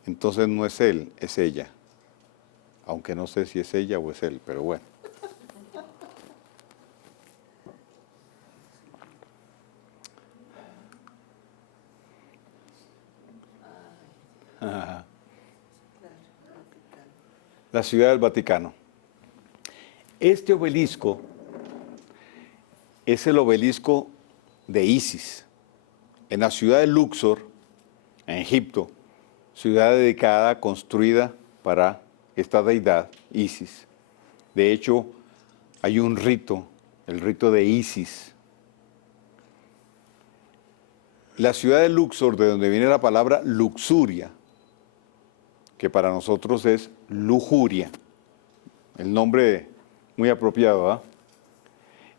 Entonces no es él, es ella. Aunque no sé si es ella o es él, pero bueno. La ciudad del Vaticano. Este obelisco es el obelisco de Isis, en la ciudad de Luxor, en Egipto, ciudad dedicada, construida para esta deidad, Isis. De hecho, hay un rito, el rito de Isis. La ciudad de Luxor, de donde viene la palabra luxuria, que para nosotros es lujuria, el nombre muy apropiado, ¿ah?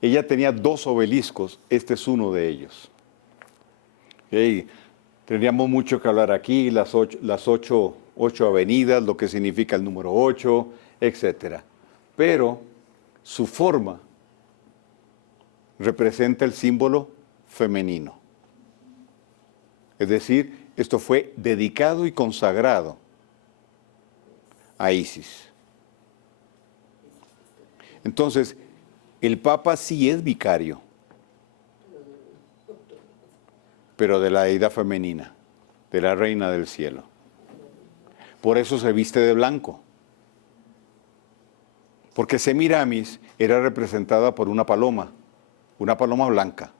Ella tenía 2 obeliscos, este es uno de ellos. Okay. Tendríamos mucho que hablar aquí, las ocho avenidas, lo que significa el número 8, etc. Pero su forma representa el símbolo femenino. Es decir, esto fue dedicado y consagrado a Isis. Entonces, el Papa sí es vicario, pero de la deidad femenina, de la Reina del Cielo. Por eso se viste de blanco. Porque Semiramis era representada por una paloma blanca.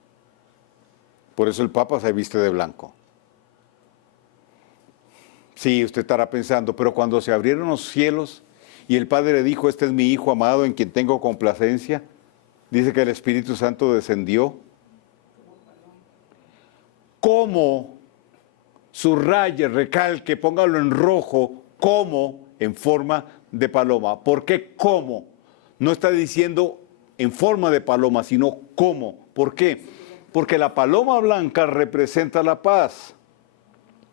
Por eso el Papa se viste de blanco. Sí, usted estará pensando, pero cuando se abrieron los cielos y el Padre dijo, este es mi Hijo amado en quien tengo complacencia, dice que el Espíritu Santo descendió. ¿Cómo? Subraye, recalque, póngalo en rojo, ¿cómo? En forma de paloma. ¿Por qué cómo? No está diciendo en forma de paloma, sino cómo. ¿Por qué? Porque la paloma blanca representa la paz.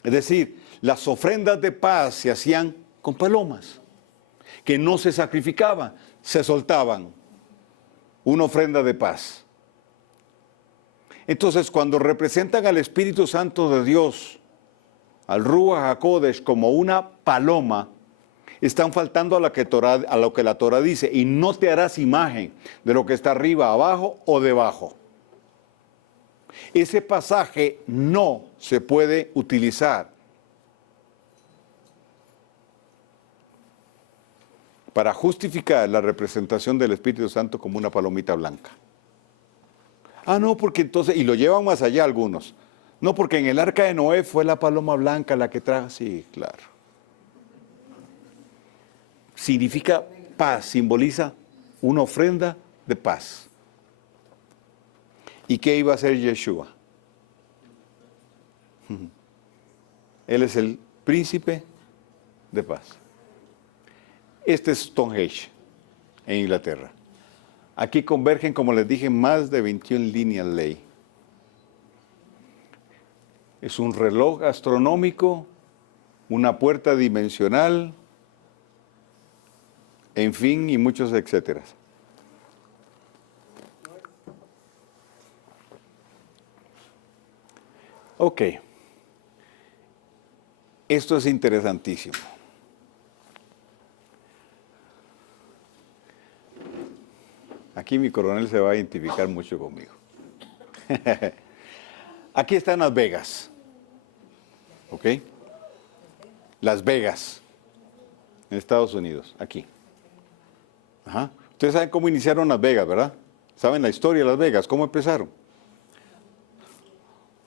Es decir, las ofrendas de paz se hacían con palomas, que no se sacrificaban, se soltaban. Una ofrenda de paz. Entonces, cuando representan al Espíritu Santo de Dios, al Ruach HaKodesh, como una paloma, están faltando a lo que la Torah dice. Y no te harás imagen de lo que está arriba, abajo o debajo. Ese pasaje no se puede utilizar para justificar la representación del Espíritu Santo como una palomita blanca. Ah, no, porque entonces, y lo llevan más allá algunos. No, porque en el arca de Noé fue la paloma blanca la que trajo. Sí, claro. Significa paz, simboliza una ofrenda de paz. ¿Y qué iba a hacer Yeshua? Él es el príncipe de paz. Este es Stonehenge, en Inglaterra. Aquí convergen, como les dije, más de 21 líneas ley. Es un reloj astronómico, una puerta dimensional, en fin, y muchos etcétera. Ok. Esto es interesantísimo. Aquí mi coronel se va a identificar mucho conmigo. Aquí están Las Vegas. ¿Ok? Las Vegas, en Estados Unidos, aquí. Ajá. Ustedes saben cómo iniciaron Las Vegas, ¿verdad? ¿Saben la historia de Las Vegas? ¿Cómo empezaron?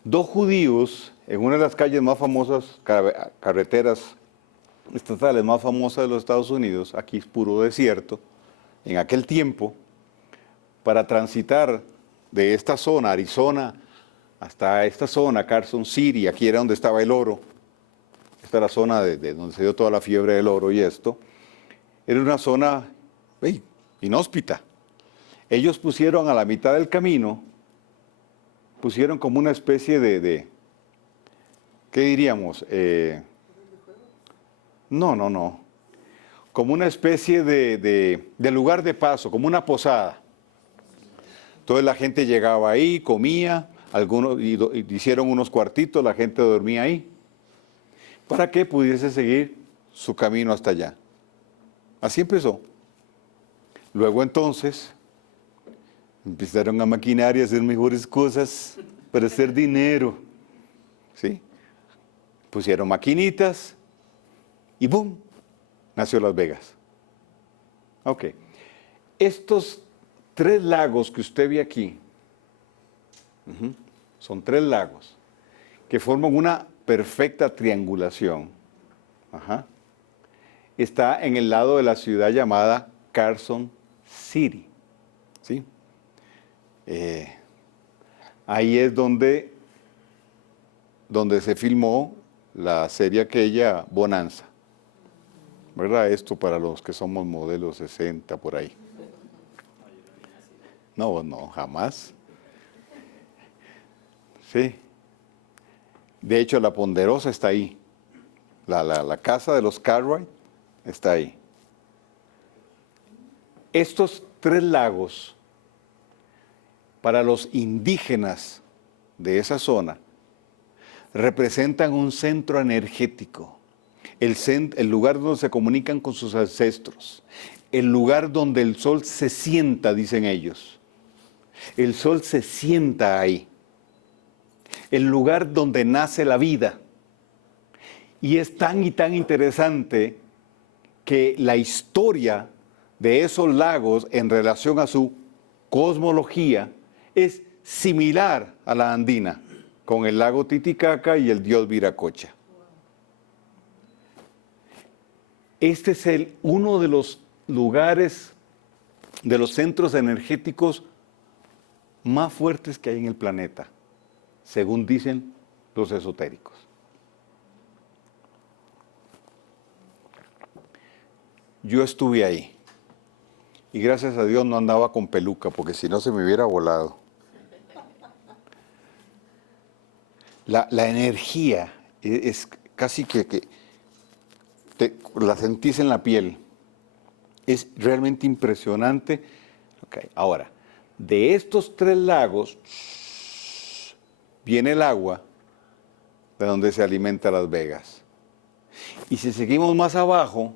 Dos judíos en una de las calles más famosas, carreteras estatales más famosas de los Estados Unidos, aquí es puro desierto, en aquel tiempo, para transitar de esta zona, Arizona, hasta esta zona, Carson City, aquí era donde estaba el oro, esta era la zona de donde se dio toda la fiebre del oro y esto, era una zona inhóspita. Ellos pusieron a la mitad del camino, pusieron como una especie de ¿qué diríamos? No. Como una especie de lugar de paso, como una posada. Entonces la gente llegaba ahí, comía, algunos hicieron unos cuartitos, la gente dormía ahí, para que pudiese seguir su camino hasta allá. Así empezó. Luego entonces empezaron a maquinar y a hacer mejores cosas para hacer dinero. ¿Sí? Pusieron maquinitas y ¡boom! Nació Las Vegas. Ok. Estos 3 lagos que usted ve aquí, son 3 lagos que forman una perfecta triangulación. Ajá. Está en el lado de la ciudad llamada Carson City. ¿Sí? Ahí es donde se filmó la serie aquella Bonanza. ¿Verdad? Esto para los que somos modelos 60 por ahí. No, jamás. Sí. De hecho, la Ponderosa está ahí. La casa de los Cartwright está ahí. Estos 3 lagos, para los indígenas de esa zona, representan un centro energético, el lugar donde se comunican con sus ancestros, el lugar donde el sol se sienta, dicen ellos. El sol se sienta ahí, el lugar donde nace la vida. Y es tan y tan interesante que la historia de esos lagos en relación a su cosmología es similar a la andina, con el lago Titicaca y el dios Viracocha. Este es uno de los lugares, de los centros energéticos más fuertes que hay en el planeta, según dicen los esotéricos. Yo estuve ahí y gracias a Dios no andaba con peluca, porque si no se me hubiera volado. La energía es casi que la sentís en la piel. Es realmente impresionante. Okay. Ahora, de estos 3 lagos viene el agua de donde se alimenta Las Vegas. Y si seguimos más abajo,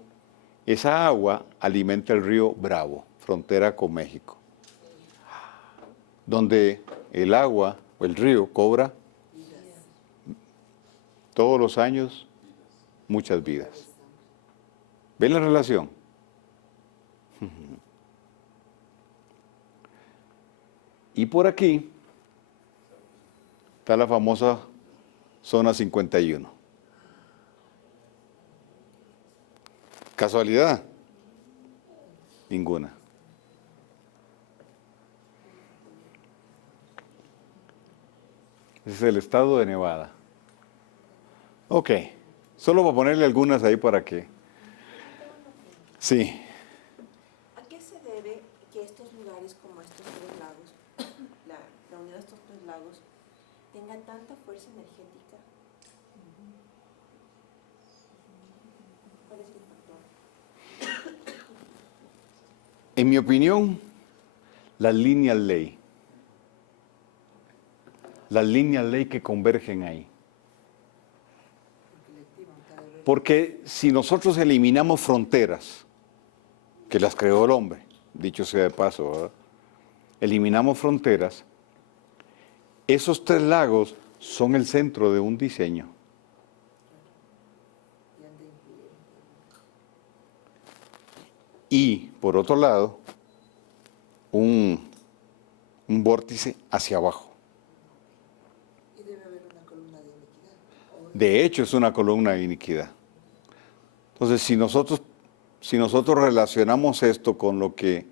Esa agua alimenta el río Bravo, frontera con México, donde el agua o el río cobra todos los años muchas vidas. ¿Ven la relación? Y por aquí está la famosa zona 51. ¿Casualidad? Ninguna. Ese es el estado de Nevada. Ok, solo voy a ponerle algunas ahí para que... Sí. ¿A qué se debe que estos lugares como estos tres lagos, la unión de estos tres lagos, tenga tanta fuerza energética? ¿Cuál es el factor? En mi opinión, las líneas ley. Las líneas ley que convergen ahí. Porque si nosotros eliminamos fronteras, que las creó el hombre, dicho sea de paso, ¿verdad? Eliminamos fronteras, esos tres lagos son el centro de un diseño. Y, por otro lado, un vórtice hacia abajo. Y debe haber una columna de iniquidad. De hecho, es una columna de iniquidad. Entonces, si nosotros relacionamos esto con lo que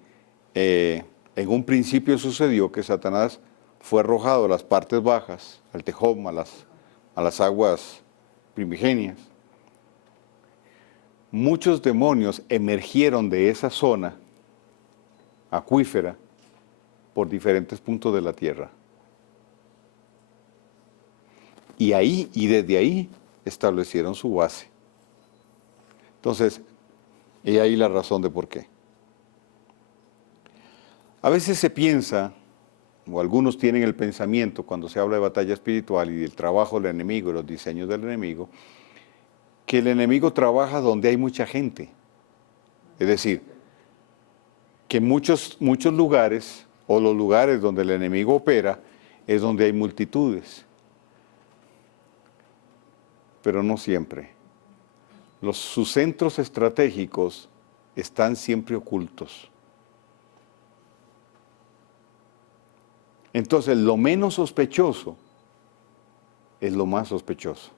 en un principio sucedió, que Satanás fue arrojado a las partes bajas, al Tejom, a las aguas primigenias, muchos demonios emergieron de esa zona acuífera por diferentes puntos de la tierra. Y desde ahí establecieron su base. Entonces, y ahí la razón de por qué. A veces se piensa, o algunos tienen el pensamiento cuando se habla de batalla espiritual y del trabajo del enemigo y los diseños del enemigo, que el enemigo trabaja donde hay mucha gente. Es decir, que muchos lugares, o los lugares donde el enemigo opera, es donde hay multitudes. Pero no siempre. Sus centros estratégicos están siempre ocultos. Entonces, lo menos sospechoso es lo más sospechoso.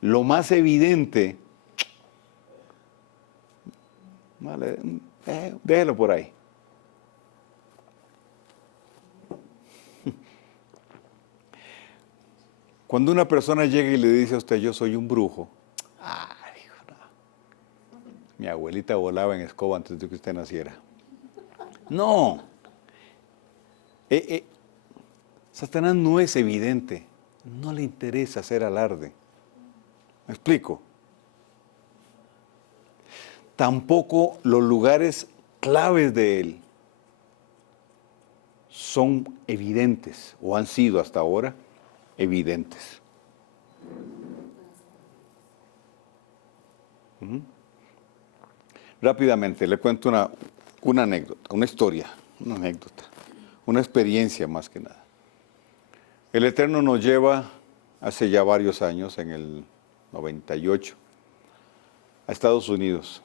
Lo más evidente, vale, déjelo por ahí. Cuando una persona llega y le dice a usted, yo soy un brujo, hijo, no. Mi abuelita volaba en escoba antes de que usted naciera. No. Satanás no es evidente, no le interesa hacer alarde. ¿Me explico? Tampoco los lugares claves de él son evidentes, o han sido hasta ahora evidentes. Rápidamente le cuento una anécdota, una experiencia más que nada. El Eterno nos lleva hace ya varios años, en el 98, a Estados Unidos,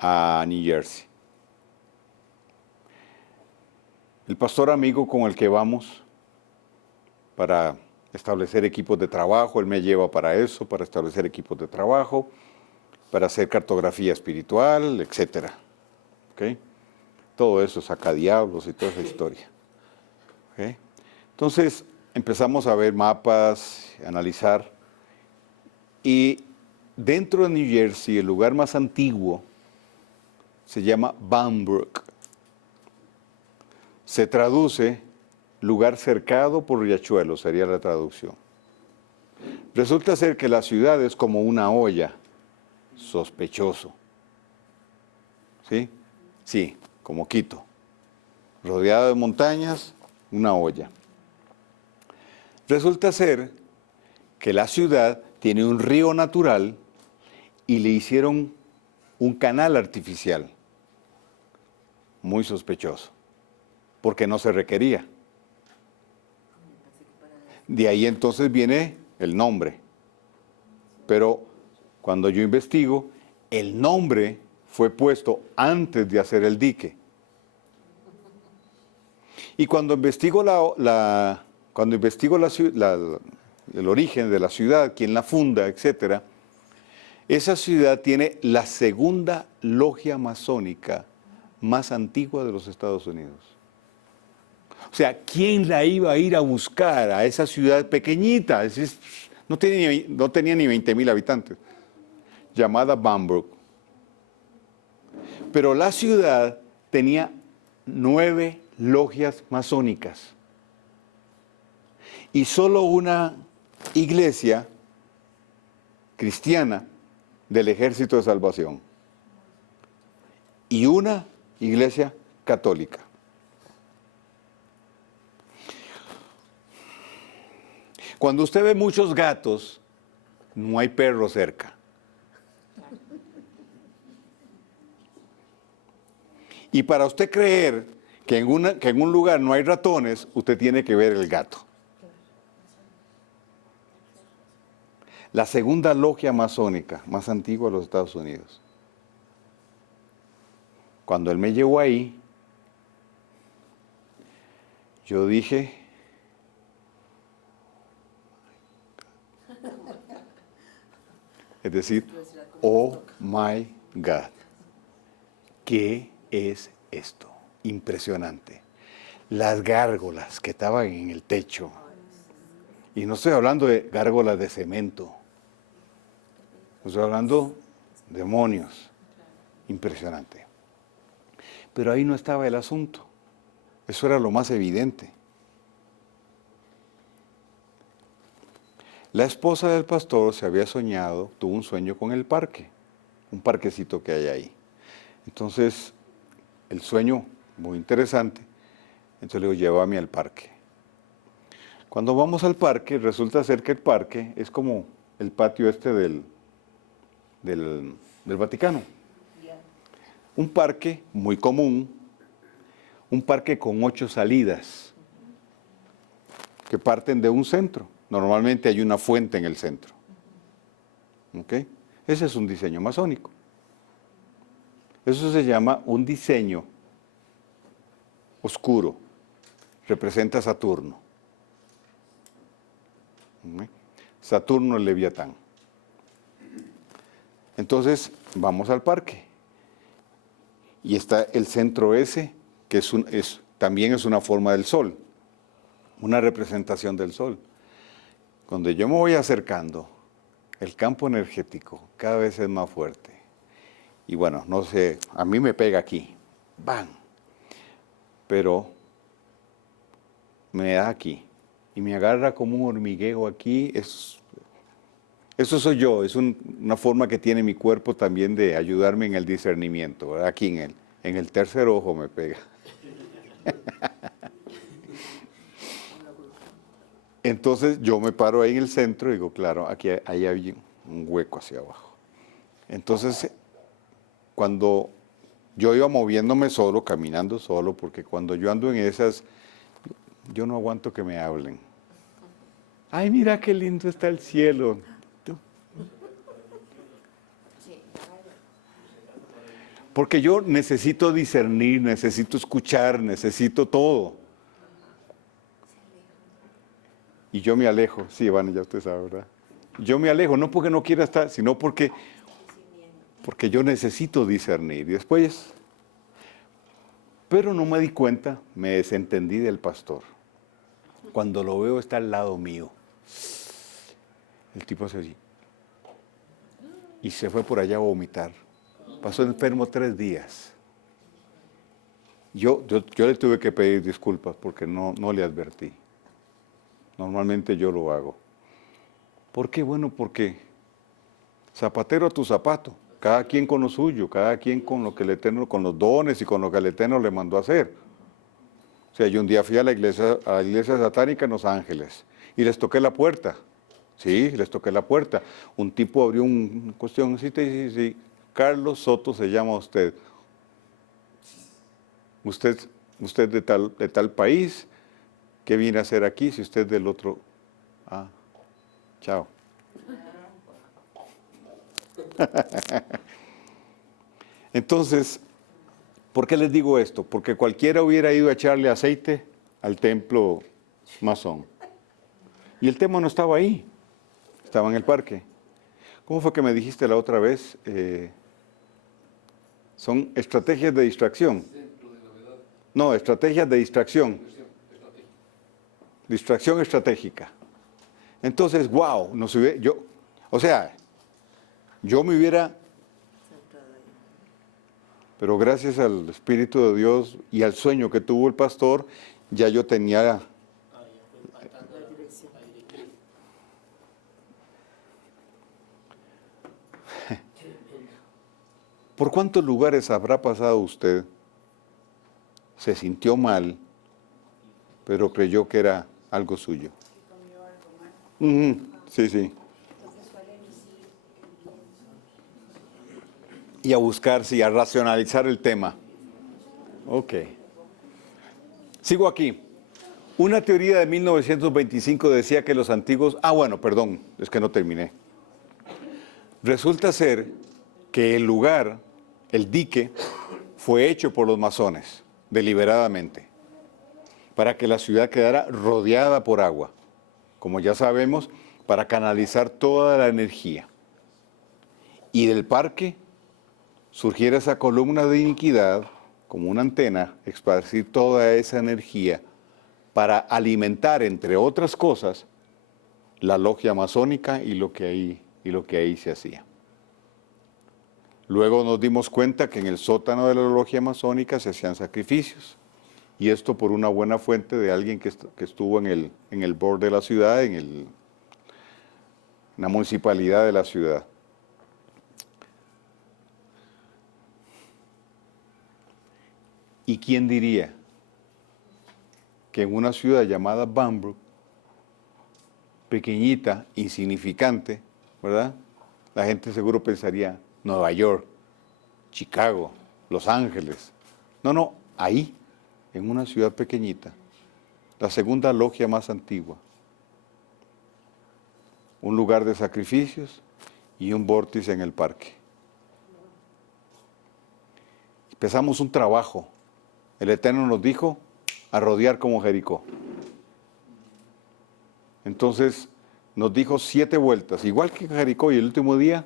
a New Jersey. El pastor amigo con el que vamos para establecer equipos de trabajo, él me lleva para eso, para establecer equipos de trabajo, para hacer cartografía espiritual, etc. ¿Okay? Todo eso, saca diablos y toda esa historia. ¿Okay? Entonces empezamos a ver mapas, analizar, y dentro de New Jersey, el lugar más antiguo se llama Boundbrook. Se traduce lugar cercado por riachuelo, sería la traducción. Resulta ser que la ciudad es como una olla, sospechoso. ¿Sí? Sí, como Quito. Rodeada de montañas, una olla. Resulta ser que la ciudad tiene un río natural y le hicieron un canal artificial. Muy sospechoso, porque no se requería. De ahí entonces viene el nombre. Pero cuando yo investigo, el nombre fue puesto antes de hacer el dique. Y cuando investigo el origen de la ciudad, quién la funda, etc., esa ciudad tiene la segunda logia masónica más antigua de los Estados Unidos. O sea, ¿quién la iba a ir a buscar a esa ciudad pequeñita? No tenía ni 20,000 habitantes, llamada Bamberg. Pero la ciudad tenía 9 logias masónicas y solo una iglesia cristiana del Ejército de Salvación y una iglesia católica. Cuando usted ve muchos gatos, no hay perro cerca. Y para usted creer que en un lugar no hay ratones, usted tiene que ver el gato. La segunda logia masónica más antigua de los Estados Unidos. Cuando él me llevó ahí, yo dije, es decir, oh my God, ¿qué es esto? Impresionante. Las gárgolas que estaban en el techo. Y no estoy hablando de gárgolas de cemento. Estoy hablando de demonios. Impresionante. Pero ahí no estaba el asunto. Eso era lo más evidente. La esposa del pastor se había soñado, tuvo un sueño con el parque, un parquecito que hay ahí. Entonces, el sueño, muy interesante, entonces le digo, llévame al parque. Cuando vamos al parque, resulta ser que el parque es como el patio este del Vaticano. Un parque muy común, un parque con 8 salidas que parten de un centro. Normalmente hay una fuente en el centro. ¿Ok? Ese es un diseño masónico. Eso se llama un diseño oscuro. Representa a Saturno. ¿Ok? Saturno el Leviatán. Entonces, vamos al parque. Y está el centro ese, que también es una forma del sol. Una representación del sol. Cuando yo me voy acercando, el campo energético cada vez es más fuerte. Y bueno, no sé, a mí me pega aquí, ¡bam! Pero me da aquí y me agarra como un hormigueo aquí. Eso soy yo, es una forma que tiene mi cuerpo también de ayudarme en el discernimiento, ¿verdad? Aquí en el tercer ojo me pega. Entonces yo me paro ahí en el centro y digo, claro, ahí hay un hueco hacia abajo. Entonces, cuando yo iba moviéndome solo, caminando solo, porque cuando yo ando en esas, yo no aguanto que me hablen. Ay, mira qué lindo está el cielo. Porque yo necesito discernir, necesito escuchar, necesito todo. Y yo me alejo, sí, Iván, ya usted sabe, ¿verdad? Yo me alejo, no porque no quiera estar, sino porque yo necesito discernir. Y después, pero no me di cuenta, me desentendí del pastor. Cuando lo veo está al lado mío. El tipo hace así. Y se fue por allá a vomitar. Pasó enfermo 3 días. Yo le tuve que pedir disculpas porque no le advertí. Normalmente yo lo hago. ¿Por qué? Bueno, porque zapatero a tu zapato, cada quien con lo suyo, cada quien con lo que el Eterno, con los dones y con lo que el Eterno le mandó a hacer. O sea, yo un día fui a la iglesia satánica en Los Ángeles y les toqué la puerta. Sí, les toqué la puerta. Un tipo abrió una cuestioncita y dice, sí, Carlos Soto se llama usted. Usted de tal país, ¿qué viene a hacer aquí si usted es del otro? Ah, chao. Entonces, ¿por qué les digo esto? Porque cualquiera hubiera ido a echarle aceite al templo masón. Y el tema no estaba ahí, estaba en el parque. ¿Cómo fue que me dijiste la otra vez? Son estrategias de distracción. No, estrategias de distracción. Distracción estratégica. Entonces, wow, yo me hubiera, pero gracias al Espíritu de Dios y al sueño que tuvo el pastor, ya yo tenía la dirección. ¿Por cuántos lugares habrá pasado usted? Se sintió mal, pero creyó que era algo suyo. Sí, sí. Y a buscarse y a racionalizar el tema. Ok. Sigo aquí. Una teoría de 1925 decía que los antiguos... perdón, es que no terminé. Resulta ser que el lugar, el dique, fue hecho por los masones, deliberadamente, para que la ciudad quedara rodeada por agua, como ya sabemos, para canalizar toda la energía. Y del parque surgiera esa columna de iniquidad, como una antena, esparcir toda esa energía para alimentar, entre otras cosas, la logia masónica y lo que ahí se hacía. Luego nos dimos cuenta que en el sótano de la logia masónica se hacían sacrificios. Y esto por una buena fuente de alguien que estuvo en el board de la ciudad, en la municipalidad de la ciudad. ¿Y quién diría que en una ciudad llamada Bambrook, pequeñita, insignificante, ¿verdad? La gente seguro pensaría Nueva York, Chicago, Los Ángeles. No, ahí, en una ciudad pequeñita, la segunda logia más antigua. Un lugar de sacrificios y un vórtice en el parque. Empezamos un trabajo. El Eterno nos dijo a rodear como Jericó. Entonces nos dijo 7 vueltas, igual que Jericó, y el último día,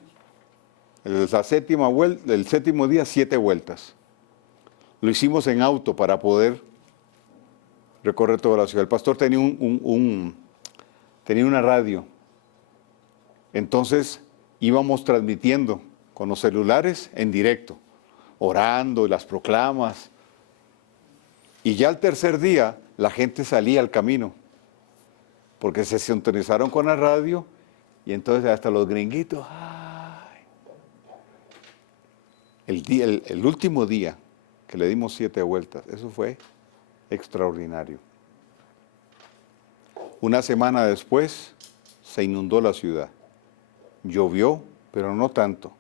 el séptimo día 7 vueltas. Lo hicimos en auto para poder recorrer toda la ciudad. El pastor tenía tenía una radio. Entonces íbamos transmitiendo con los celulares en directo, orando, las proclamas. Y ya el tercer día la gente salía al camino, porque se sintonizaron con la radio y entonces hasta los gringuitos. El último día que le dimos 7 vueltas, eso fue extraordinario. Una semana después se inundó la ciudad. Llovió, pero no tanto.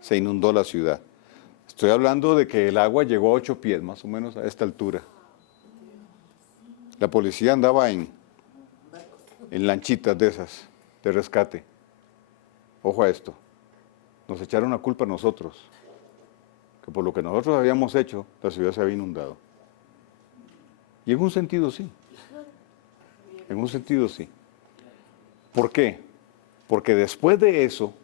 Se inundó la ciudad. Estoy hablando de que el agua llegó a 8 pies, más o menos a esta altura. La policía andaba en lanchitas de esas, de rescate. Ojo a esto. Nos echaron la culpa a nosotros, que por lo que nosotros habíamos hecho, la ciudad se había inundado. Y en un sentido sí. En un sentido sí. ¿Por qué? Porque después de eso,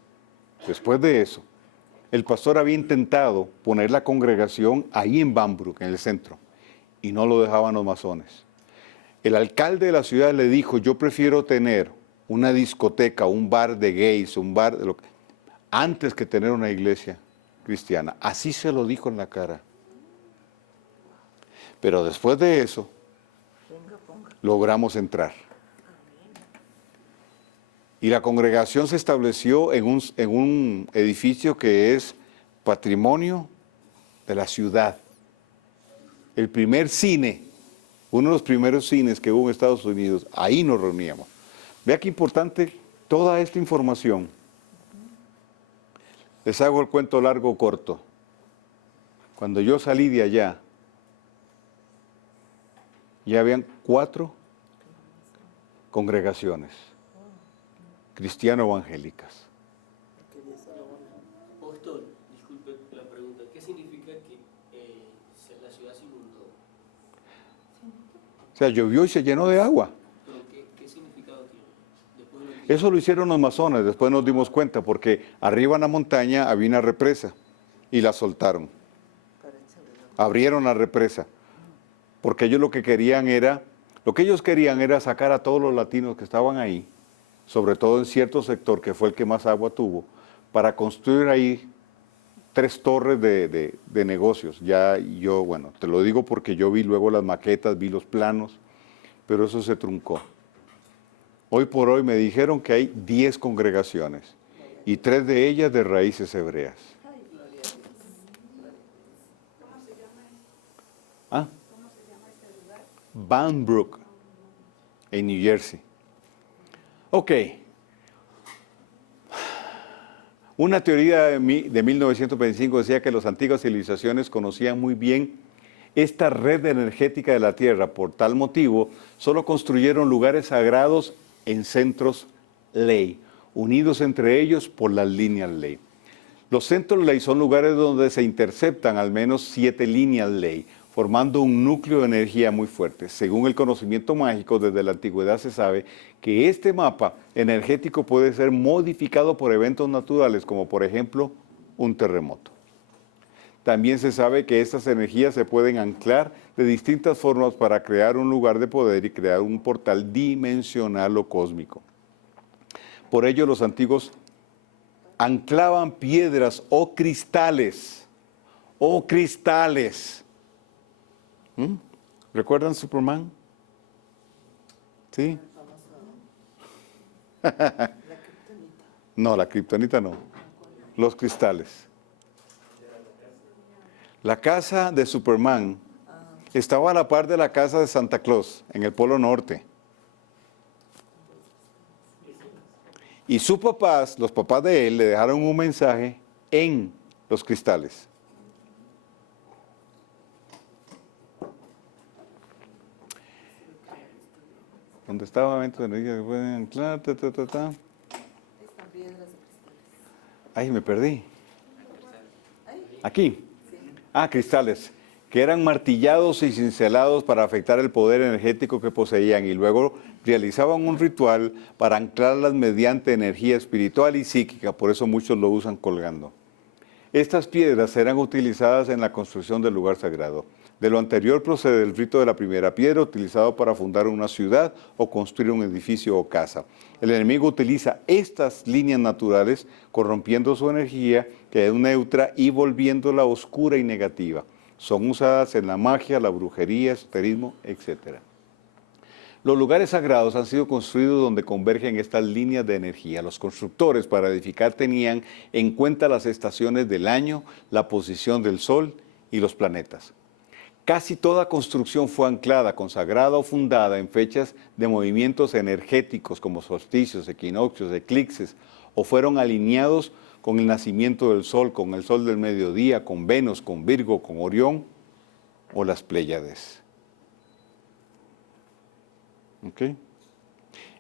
el pastor había intentado poner la congregación ahí en Bambrook, en el centro, y no lo dejaban los masones. El alcalde de la ciudad le dijo, yo prefiero tener una discoteca, un bar de gays, un bar de antes que tener una iglesia cristiana. Así se lo dijo en la cara. Pero después de eso, logramos entrar. Y la congregación se estableció en un edificio que es patrimonio de la ciudad. El primer cine, uno de los primeros cines que hubo en Estados Unidos, ahí nos reuníamos. Vea qué importante toda esta información. Les hago el cuento largo o corto. Cuando yo salí de allá, ya habían 4 congregaciones cristiano-evangélicas. Apóstol, disculpe la pregunta. ¿Qué significa que la ciudad se inundó? O sea, llovió y se llenó de agua. ¿Pero qué significado tiene? Después de lo que- Eso lo hicieron los masones, después nos dimos cuenta, porque arriba en la montaña había una represa y la soltaron. Abrieron la represa, porque ellos lo que ellos querían era sacar a todos los latinos que estaban ahí, sobre todo en cierto sector que fue el que más agua tuvo, para construir ahí 3 torres de negocios. Ya yo, bueno, te lo digo porque yo vi luego las maquetas, vi los planos, pero eso se truncó. Hoy por hoy me dijeron que hay 10 congregaciones y 3 de ellas de raíces hebreas. ¿Ah? Banbrook, en New Jersey. Ok. Una teoría de 1925 decía que las antiguas civilizaciones conocían muy bien esta red energética de la Tierra. Por tal motivo, solo construyeron lugares sagrados en centros ley, unidos entre ellos por las líneas ley. Los centros ley son lugares donde se interceptan al menos 7 líneas ley, formando un núcleo de energía muy fuerte. Según el conocimiento mágico, desde la antigüedad se sabe que este mapa energético puede ser modificado por eventos naturales, como por ejemplo un terremoto. También se sabe que estas energías se pueden anclar de distintas formas para crear un lugar de poder y crear un portal dimensional o cósmico. Por ello, los antiguos anclaban piedras o cristales. ¿Recuerdan Superman? ¿Sí? No, la kriptonita no. Los cristales. La casa de Superman estaba a la par de la casa de Santa Claus, en el Polo Norte. Y sus papás, los papás de él, le dejaron un mensaje en los cristales. Donde estaba eventos de energía que pueden anclar, Ay, me perdí. Aquí. Cristales, que eran martillados y cincelados para afectar el poder energético que poseían y luego realizaban un ritual para anclarlas mediante energía espiritual y psíquica, por eso muchos lo usan colgando. Estas piedras eran utilizadas en la construcción del lugar sagrado. De lo anterior procede el rito de la primera piedra, utilizado para fundar una ciudad o construir un edificio o casa. El enemigo utiliza estas líneas naturales, corrompiendo su energía, que es neutra, y volviéndola oscura y negativa. Son usadas en la magia, la brujería, esoterismo, etc. Los lugares sagrados han sido construidos donde convergen estas líneas de energía. Los constructores para edificar tenían en cuenta las estaciones del año, la posición del sol y los planetas. Casi toda construcción fue anclada, consagrada o fundada en fechas de movimientos energéticos como solsticios, equinoccios, eclipses, o fueron alineados con el nacimiento del sol, con el sol del mediodía, con Venus, con Virgo, con Orión o las Pléyades. ¿Okay?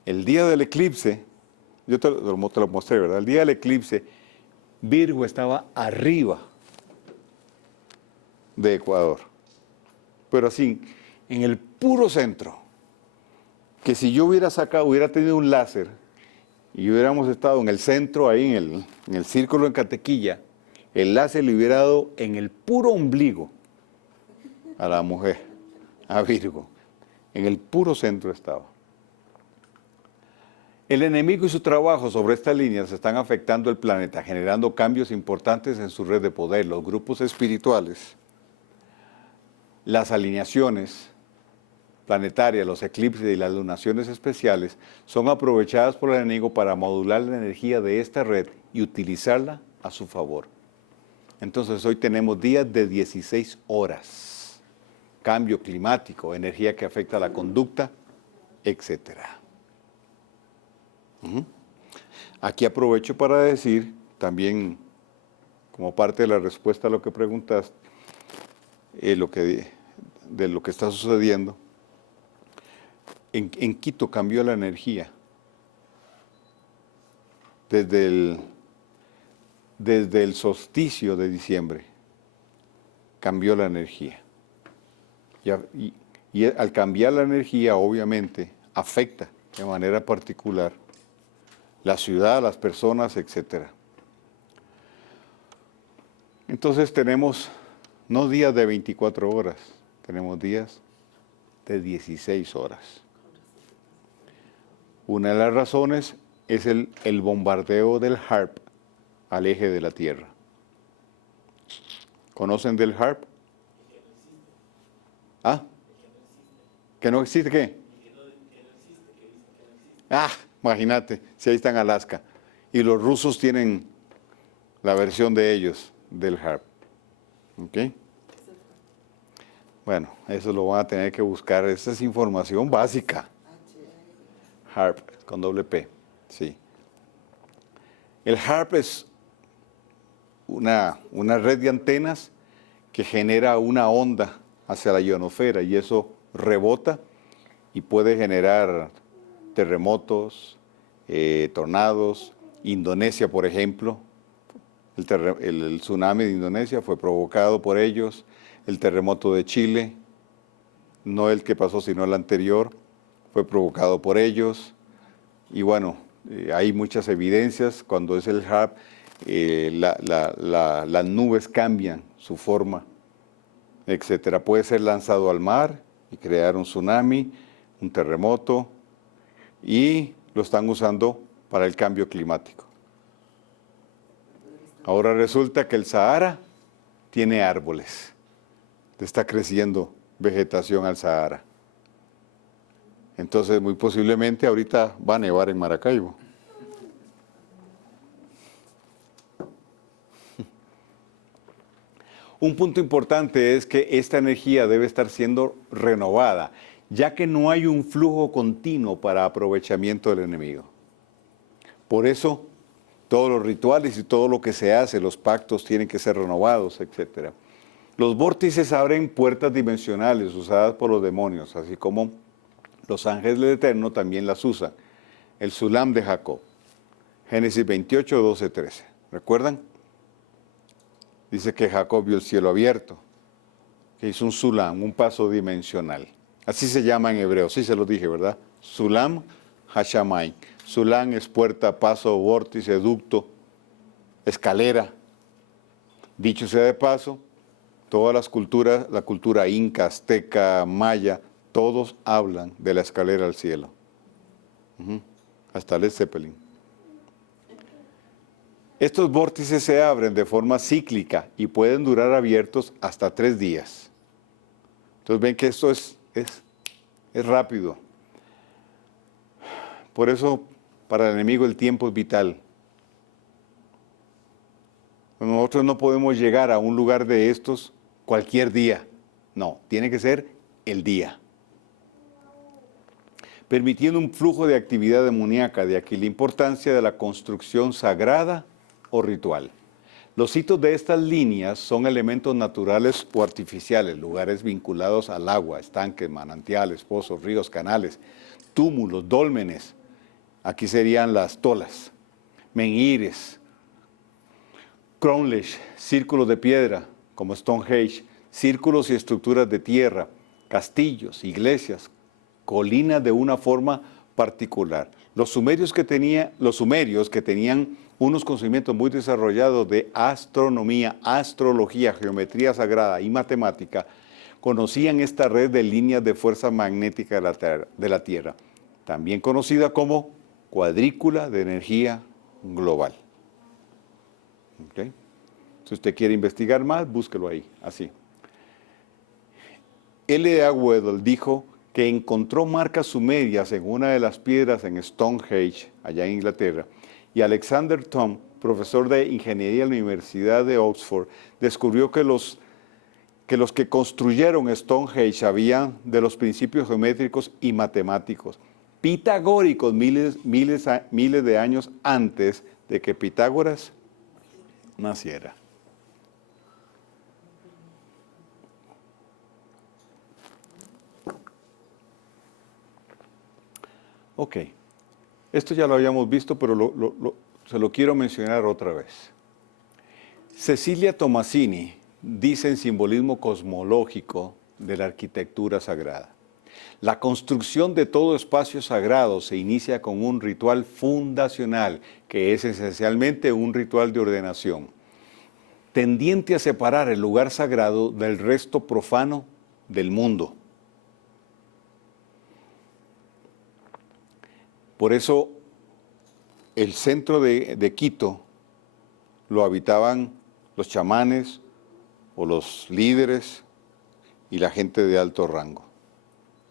El día del eclipse, yo te lo mostré, ¿verdad? El día del eclipse, Virgo estaba arriba de Ecuador, pero así, en el puro centro, que si yo hubiera tenido un láser y hubiéramos estado en el centro, ahí en el círculo en Catequilla, el láser le hubiera dado en el puro ombligo a la mujer, a Virgo. En el puro centro estaba. El enemigo y su trabajo sobre estas líneas están afectando el planeta, generando cambios importantes en su red de poder. Los grupos espirituales, las alineaciones planetarias, los eclipses y las lunaciones especiales son aprovechadas por el enemigo para modular la energía de esta red y utilizarla a su favor. Entonces hoy tenemos días de 16 horas, cambio climático, energía que afecta la conducta, etc. Aquí aprovecho para decir también, como parte de la respuesta a lo que preguntaste, de lo que está sucediendo, en Quito cambió la energía. Desde el solsticio de diciembre cambió la energía. Y al cambiar la energía, obviamente, afecta de manera particular la ciudad, las personas, etc. Entonces tenemos no días de 24 horas, tenemos días de 16 horas. Una de las razones es el bombardeo del HAARP al eje de la Tierra. ¿Conocen del HAARP? ¿Ah? ¿Que no existe qué? Ah, imagínate, si ahí está en Alaska. Y los rusos tienen la versión de ellos del HAARP. ¿Ok? Bueno, eso lo van a tener que buscar. Esa es información básica. HAARP, con doble P. Sí. El HAARP es una red de antenas que genera una onda hacia la ionosfera y eso rebota y puede generar terremotos, tornados. Indonesia, por ejemplo, el tsunami de Indonesia fue provocado por ellos. El terremoto de Chile, no el que pasó, sino el anterior, fue provocado por ellos. Y bueno, hay muchas evidencias. Cuando es el HAARP, las nubes cambian su forma, etcétera. Puede ser lanzado al mar y crear un tsunami, un terremoto, y lo están usando para el cambio climático. Ahora resulta que el Sahara tiene árboles. Está creciendo vegetación al Sahara. Entonces, muy posiblemente ahorita va a nevar en Maracaibo. Un punto importante es que esta energía debe estar siendo renovada, ya que no hay un flujo continuo para aprovechamiento del enemigo. Por eso, todos los rituales y todo lo que se hace, los pactos tienen que ser renovados, etc. Los vórtices abren puertas dimensionales usadas por los demonios, así como los ángeles del Eterno también las usan. El Sulam de Jacob, Génesis 28, 12, 13. ¿Recuerdan? Dice que Jacob vio el cielo abierto, que hizo un Sulam, un paso dimensional. Así se llama en hebreo, sí se lo dije, ¿verdad? Sulam Hashamay. Sulam es puerta, paso, vórtice, ducto, escalera. Dicho sea de paso, todas las culturas, la cultura inca, azteca, maya, todos hablan de la escalera al cielo. Hasta Led Zeppelin. Estos vórtices se abren de forma cíclica y pueden durar abiertos hasta 3 días. Entonces ven que esto es rápido. Por eso, para el enemigo el tiempo es vital. Nosotros no podemos llegar a un lugar de estos cualquier día. No, tiene que ser el día. Permitiendo un flujo de actividad demoníaca, de aquí la importancia de la construcción sagrada o ritual. Los hitos de estas líneas son elementos naturales o artificiales, lugares vinculados al agua, estanques, manantiales, pozos, ríos, canales, túmulos, dólmenes. Aquí serían las tolas, menhires, cromlech, círculos de piedra, como Stonehenge, círculos y estructuras de tierra, castillos, iglesias, colinas de una forma particular. Los sumerios que tenían unos conocimientos muy desarrollados de astronomía, astrología, geometría sagrada y matemática, conocían esta red de líneas de fuerza magnética de la Tierra, también conocida como cuadrícula de energía global. ¿Okay? Si usted quiere investigar más, búsquelo ahí, así. L.A. Weddell dijo que encontró marcas sumerias en una de las piedras en Stonehenge, allá en Inglaterra, y Alexander Thom, profesor de ingeniería en la Universidad de Oxford, descubrió que los que construyeron Stonehenge sabían de los principios geométricos y matemáticos, pitagóricos miles de años antes de que Pitágoras naciera. Ok, esto ya lo habíamos visto, pero se lo quiero mencionar otra vez. Cecilia Tomasini dice en Simbolismo Cosmológico de la Arquitectura Sagrada: la construcción de todo espacio sagrado se inicia con un ritual fundacional, que es esencialmente un ritual de ordenación, tendiente a separar el lugar sagrado del resto profano del mundo. Por eso, el centro de Quito lo habitaban los chamanes o los líderes y la gente de alto rango.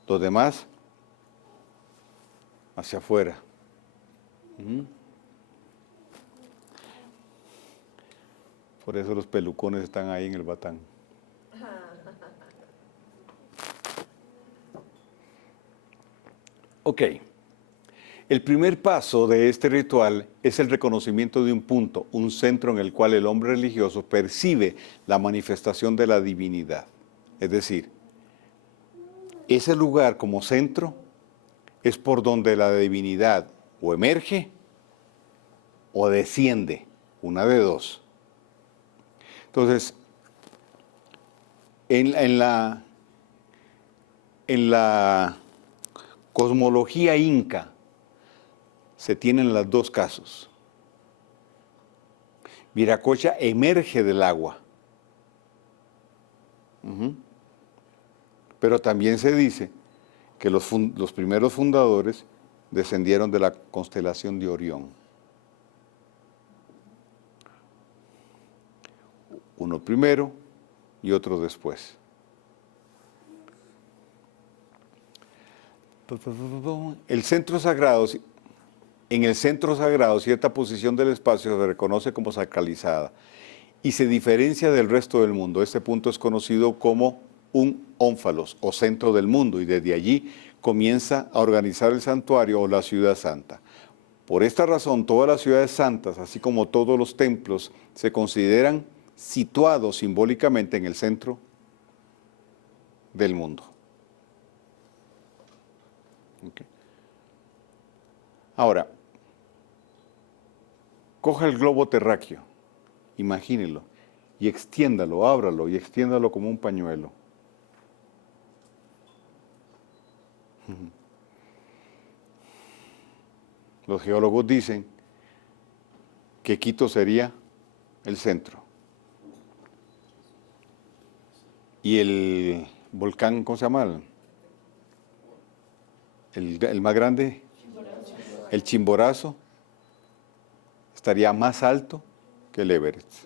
Los demás, hacia afuera. Por eso los pelucones están ahí en el Batán. Ok. El primer paso de este ritual es el reconocimiento de un punto, un centro en el cual el hombre religioso percibe la manifestación de la divinidad. Es decir, ese lugar como centro es por donde la divinidad o emerge o desciende, una de dos. Entonces, en la cosmología inca se tienen los dos casos. Viracocha emerge del agua. Pero también se dice que los primeros fundadores descendieron de la constelación de Orión. Uno primero y otro después. El centro sagrado, en el centro sagrado, cierta posición del espacio se reconoce como sacralizada y se diferencia del resto del mundo. Este punto es conocido como un ónfalos o centro del mundo, y desde allí comienza a organizar el santuario o la ciudad santa. Por esta razón, todas las ciudades santas, así como todos los templos, se consideran situados simbólicamente en el centro del mundo. Okay. Ahora, coja el globo terráqueo, imagínelo, y extiéndalo, ábralo y extiéndalo como un pañuelo. Los geólogos dicen que Quito sería el centro. Y el volcán, ¿cómo se llama? El más grande, el Chimborazo, estaría más alto que el Everest.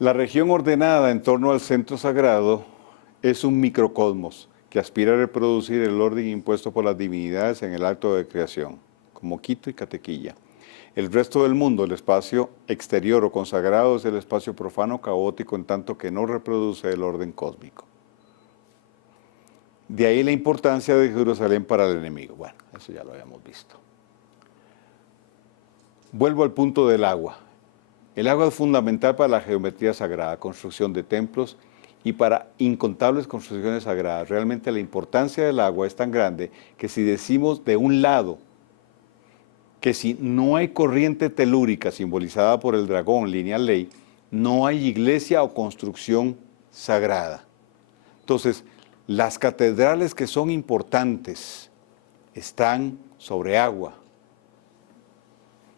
La región ordenada en torno al centro sagrado es un microcosmos que aspira a reproducir el orden impuesto por las divinidades en el acto de creación, como Quito y Catequilla. El resto del mundo, el espacio exterior o consagrado, es el espacio profano caótico en tanto que no reproduce el orden cósmico. De ahí la importancia de Jerusalén para el enemigo. Bueno, eso ya lo habíamos visto. Vuelvo al punto del agua. El agua es fundamental para la geometría sagrada, construcción de templos y para incontables construcciones sagradas. Realmente la importancia del agua es tan grande que si decimos de un lado que si no hay corriente telúrica simbolizada por el dragón, lineal ley, no hay iglesia o construcción sagrada. Entonces, las catedrales que son importantes están sobre agua,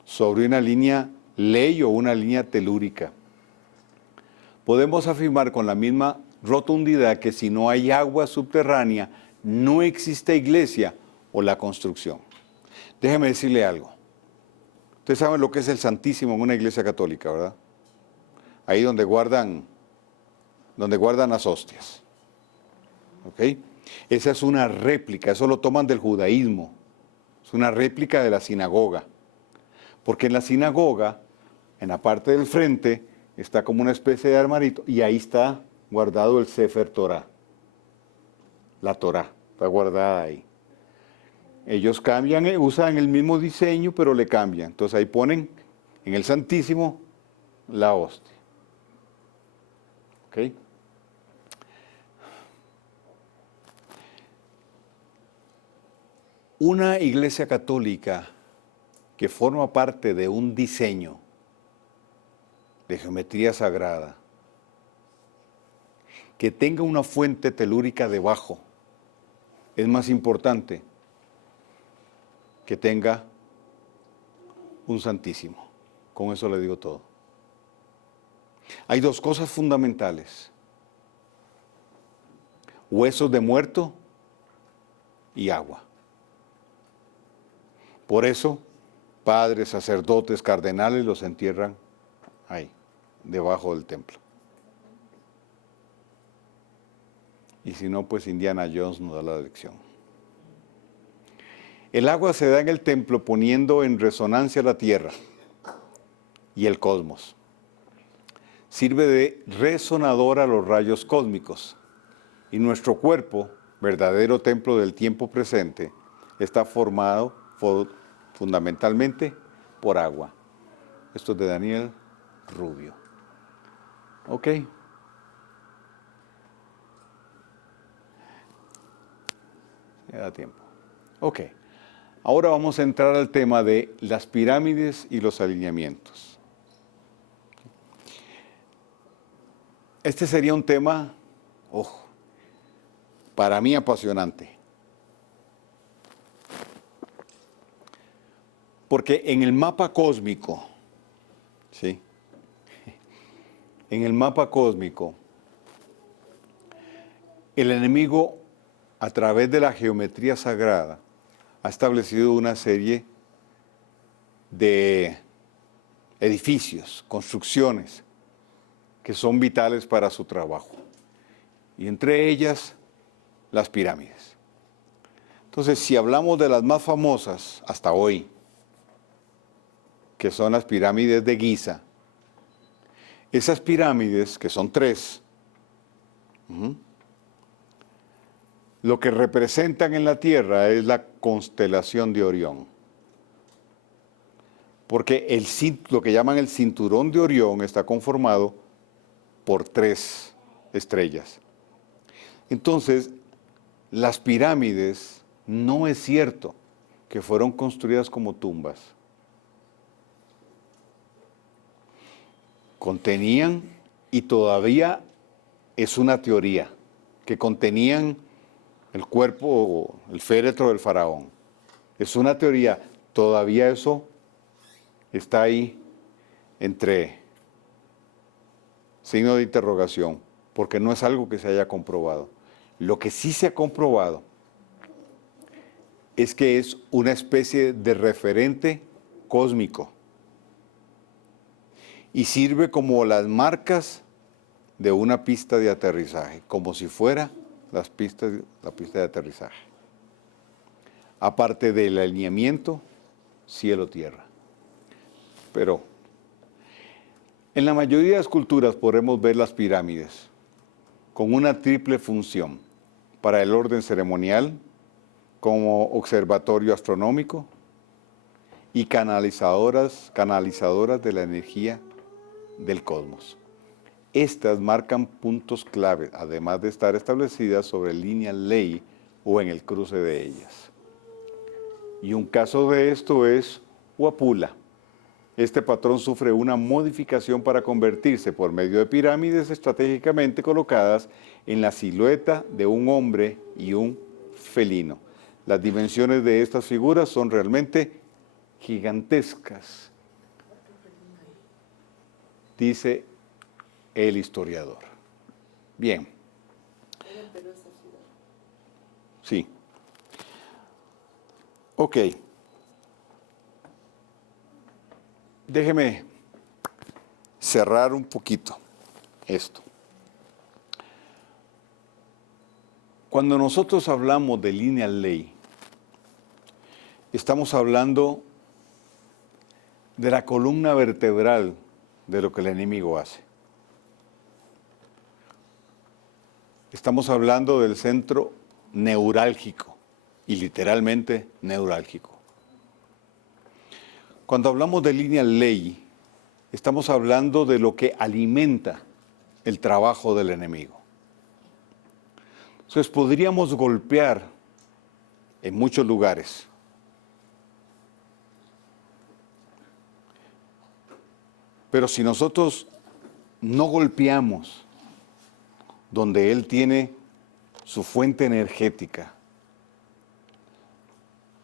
sobre una línea ley o una línea telúrica. Podemos afirmar con la misma rotundidad que si no hay agua subterránea, no existe iglesia o la construcción. Déjeme decirle algo. Ustedes saben lo que es el Santísimo en una iglesia católica, ¿verdad? Ahí donde guardan las hostias. ¿Ok? Esa es una réplica, eso lo toman del judaísmo. Es una réplica de la sinagoga. Porque en la sinagoga, en la parte del frente, está como una especie de armarito y ahí está guardado el Sefer Torah. La Torah está guardada ahí. Ellos cambian, usan el mismo diseño, pero le cambian. Entonces ahí ponen en el Santísimo la hostia. ¿Ok? Una iglesia católica que forma parte de un diseño de geometría sagrada, que tenga una fuente telúrica debajo, es más importante que tenga un santísimo. Con eso le digo todo. Hay dos cosas fundamentales: huesos de muerto y agua. Por eso, padres, sacerdotes, cardenales los entierran ahí, debajo del templo. Y si no, pues Indiana Jones nos da la lección. El agua se da en el templo poniendo en resonancia la tierra y el cosmos. Sirve de resonador a los rayos cósmicos. Y nuestro cuerpo, verdadero templo del tiempo presente, está formado fundamentalmente por agua. Esto es de Daniel Rubio. ¿Ok? Me da tiempo. Ok. Ahora vamos a entrar al tema de las pirámides y los alineamientos. Este sería un tema, para mí apasionante. Porque en el mapa cósmico, ¿sí? En el mapa cósmico, el enemigo, a través de la geometría sagrada, ha establecido una serie de edificios, construcciones, que son vitales para su trabajo. Y entre ellas, las pirámides. Entonces, si hablamos de las más famosas hasta hoy, que son las pirámides de Giza, esas pirámides, que son 3, lo que representan en la Tierra es la constelación de Orión. Porque lo que llaman el cinturón de Orión está conformado por 3 estrellas. Entonces, las pirámides no es cierto que fueron construidas como tumbas. Contenían, y todavía es una teoría, que contenían el cuerpo, el féretro del faraón. Es una teoría, todavía eso está ahí entre signo de interrogación, porque no es algo que se haya comprobado. Lo que sí se ha comprobado es que es una especie de referente cósmico y sirve como las marcas de una pista de aterrizaje, como si fuera la pista de aterrizaje. Aparte del alineamiento cielo-tierra. Pero en la mayoría de las culturas podremos ver las pirámides con una triple función: para el orden ceremonial, como observatorio astronómico y canalizadoras de la energía del cosmos. Estas marcan puntos clave, además de estar establecidas sobre línea ley o en el cruce de ellas. Y un caso de esto es Huapula. Este patrón sufre una modificación para convertirse por medio de pirámides estratégicamente colocadas en la silueta de un hombre y un felino. Las dimensiones de estas figuras son realmente gigantescas, dice el historiador. Bien. Sí. Ok. Déjeme cerrar un poquito esto. Cuando nosotros hablamos de línea ley, estamos hablando de la columna vertebral de lo que el enemigo hace. Estamos hablando del centro neurálgico, y literalmente neurálgico. Cuando hablamos de línea ley, estamos hablando de lo que alimenta el trabajo del enemigo. Entonces podríamos golpear en muchos lugares. Pero si nosotros no golpeamos donde él tiene su fuente energética,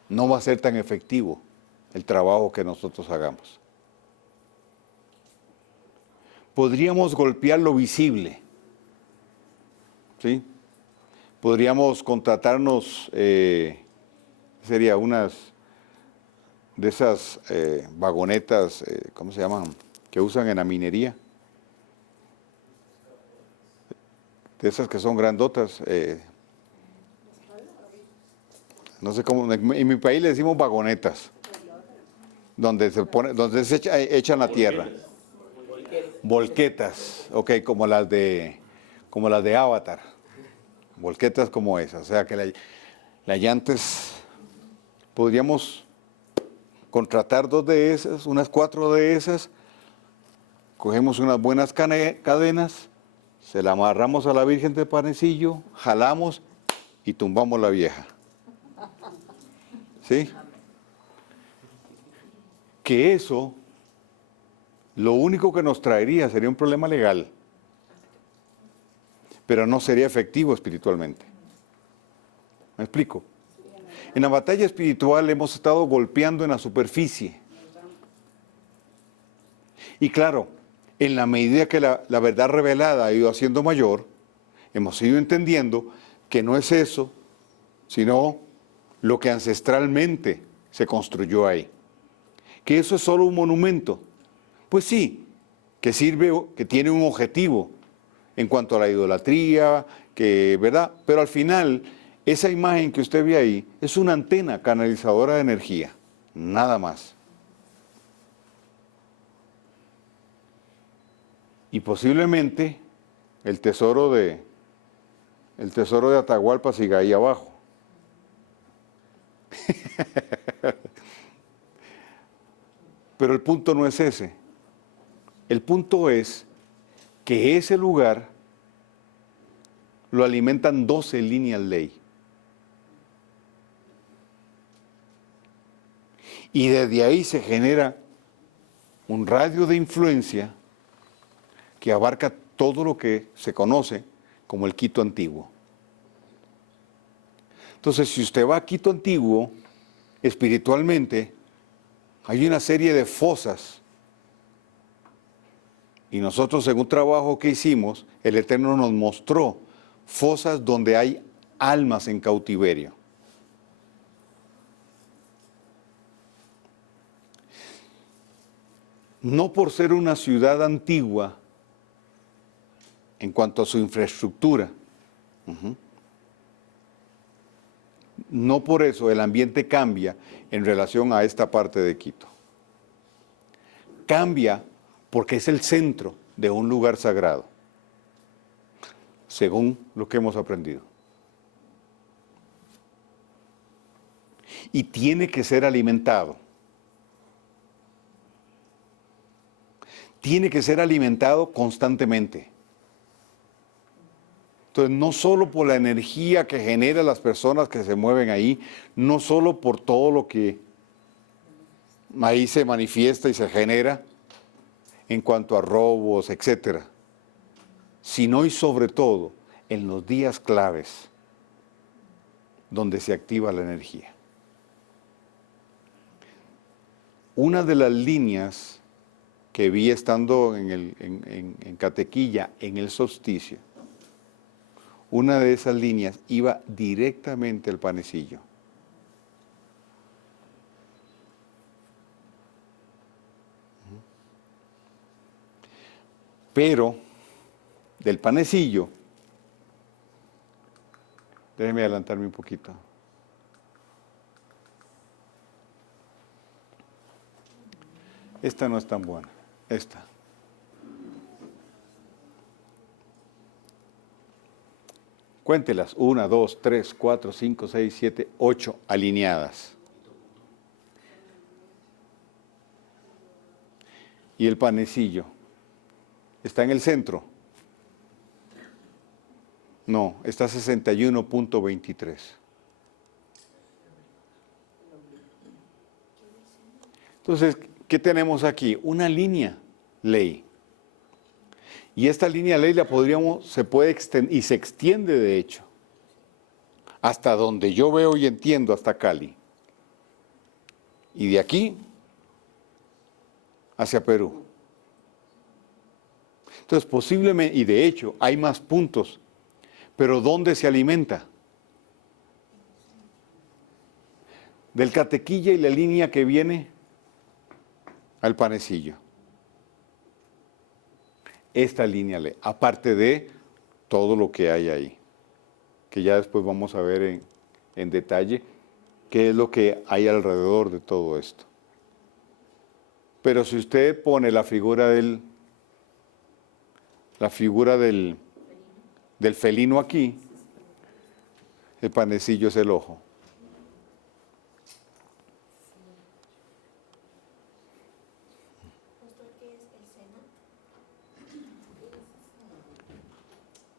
no va a ser tan efectivo el trabajo que nosotros hagamos. Podríamos golpear lo visible, ¿sí? Podríamos contratarnos, sería unas de esas vagonetas, ¿cómo se llaman?, que usan en la minería. De esas que son grandotas. No sé cómo, en mi país le decimos vagonetas, donde se echan la tierra. Volquetas, ok, como las de Avatar. Volquetas como esas. O sea que las llantas, podríamos contratar 2 de esas, unas 4 de esas, cogemos unas buenas cadenas, se la amarramos a la Virgen de Panecillo, jalamos y tumbamos la vieja. ¿Sí? Que eso, lo único que nos traería sería un problema legal, pero no sería efectivo espiritualmente. ¿Me explico? En la batalla espiritual hemos estado golpeando en la superficie. Y claro, en la medida que la verdad revelada ha ido haciendo mayor, hemos ido entendiendo que no es eso, sino lo que ancestralmente se construyó ahí. Que eso es solo un monumento. Pues sí, que sirve, que tiene un objetivo en cuanto a la idolatría, ¿verdad? Pero al final, esa imagen que usted ve ahí es una antena canalizadora de energía, nada más. Y posiblemente el tesoro de Atahualpa siga ahí abajo. Pero el punto no es ese. El punto es que ese lugar lo alimentan 12 líneas ley. Y desde ahí se genera un radio de influencia que abarca todo lo que se conoce como el Quito antiguo. Entonces, si usted va a Quito antiguo, espiritualmente, hay una serie de fosas. Y nosotros, en un trabajo que hicimos, el Eterno nos mostró fosas donde hay almas en cautiverio. No por ser una ciudad antigua en cuanto a su infraestructura, no por eso el ambiente cambia en relación a esta parte de Quito. Cambia porque es el centro de un lugar sagrado, según lo que hemos aprendido. Y tiene que ser alimentado. Tiene que ser alimentado constantemente. Entonces, no solo por la energía que genera las personas que se mueven ahí, no solo por todo lo que ahí se manifiesta y se genera en cuanto a robos, etcétera, sino y sobre todo en los días claves donde se activa la energía. Una de las líneas que vi estando en Catequilla, en el solsticio, una de esas líneas iba directamente al panecillo. Pero del panecillo, déjeme adelantarme un poquito. Esta no es tan buena, esta. Cuéntelas, 1, 2, 3, 4, 5, 6, 7, 8 alineadas. Y el panecillo, ¿está en el centro? No, está 61.23. Entonces, ¿qué tenemos aquí? Una línea ley. Y esta línea ley se puede extender, y se extiende de hecho, hasta donde yo veo y entiendo, hasta Cali. Y de aquí hacia Perú. Entonces, posiblemente, y de hecho, hay más puntos, pero ¿dónde se alimenta? Del Catequilla y la línea que viene al panecillo. Esta línea, aparte de todo lo que hay ahí, que ya después vamos a ver en detalle qué es lo que hay alrededor de todo esto. Pero si usted pone la figura del felino aquí, el panecillo es el ojo. Pastor, ¿qué es el seno?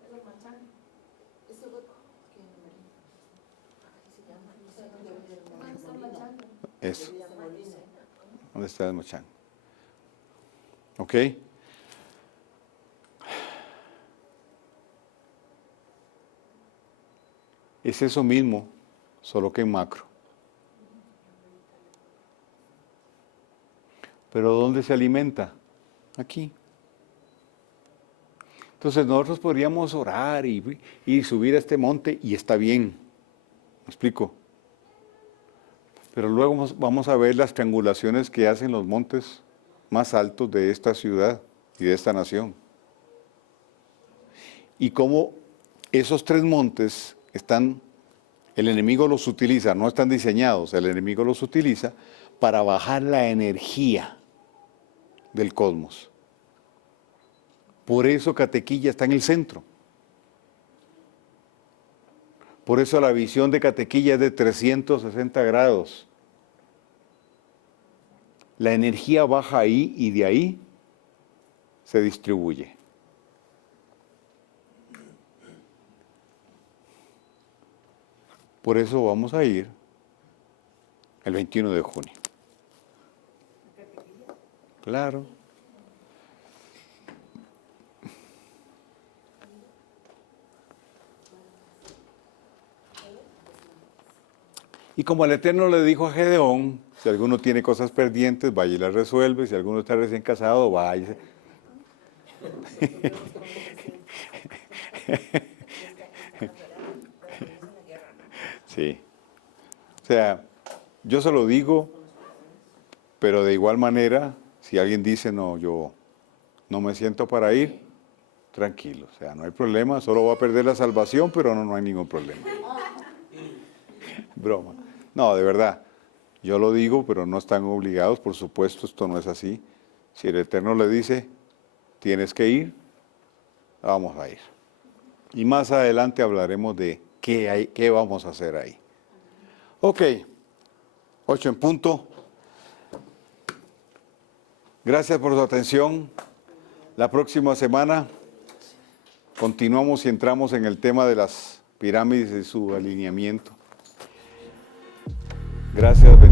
Es la manzana. Ese hueco que Así se llama. Eso. ¿Dónde está el mochán? ¿Ok? Es eso mismo, solo que en macro. ¿Pero dónde se alimenta? Aquí. Entonces nosotros podríamos orar y subir a este monte y está bien. ¿Me explico? Pero luego vamos a ver las triangulaciones que hacen los montes más altos de esta ciudad y de esta nación. Y cómo esos tres montes el enemigo los utiliza, no están diseñados, el enemigo los utiliza para bajar la energía del cosmos. Por eso Catequilla está en el centro. Por eso la visión de Catequilla es de 360 grados. La energía baja ahí y de ahí se distribuye. Por eso vamos a ir el 21 de junio. Claro. Y como el Eterno le dijo a Gedeón, si alguno tiene cosas pendientes, vaya y las resuelve. Si alguno está recién casado, vaya. Sí. O sea, yo se lo digo, pero de igual manera, si alguien dice, no, yo no me siento para ir, tranquilo. O sea, no hay problema, solo va a perder la salvación, pero no hay ningún problema. Broma. No, de verdad. Yo lo digo, pero no están obligados, por supuesto, esto no es así. Si el Eterno le dice, tienes que ir, vamos a ir. Y más adelante hablaremos de qué vamos a hacer ahí. Ok, 8 en punto. Gracias por su atención. La próxima semana continuamos y entramos en el tema de las pirámides y su alineamiento. Gracias.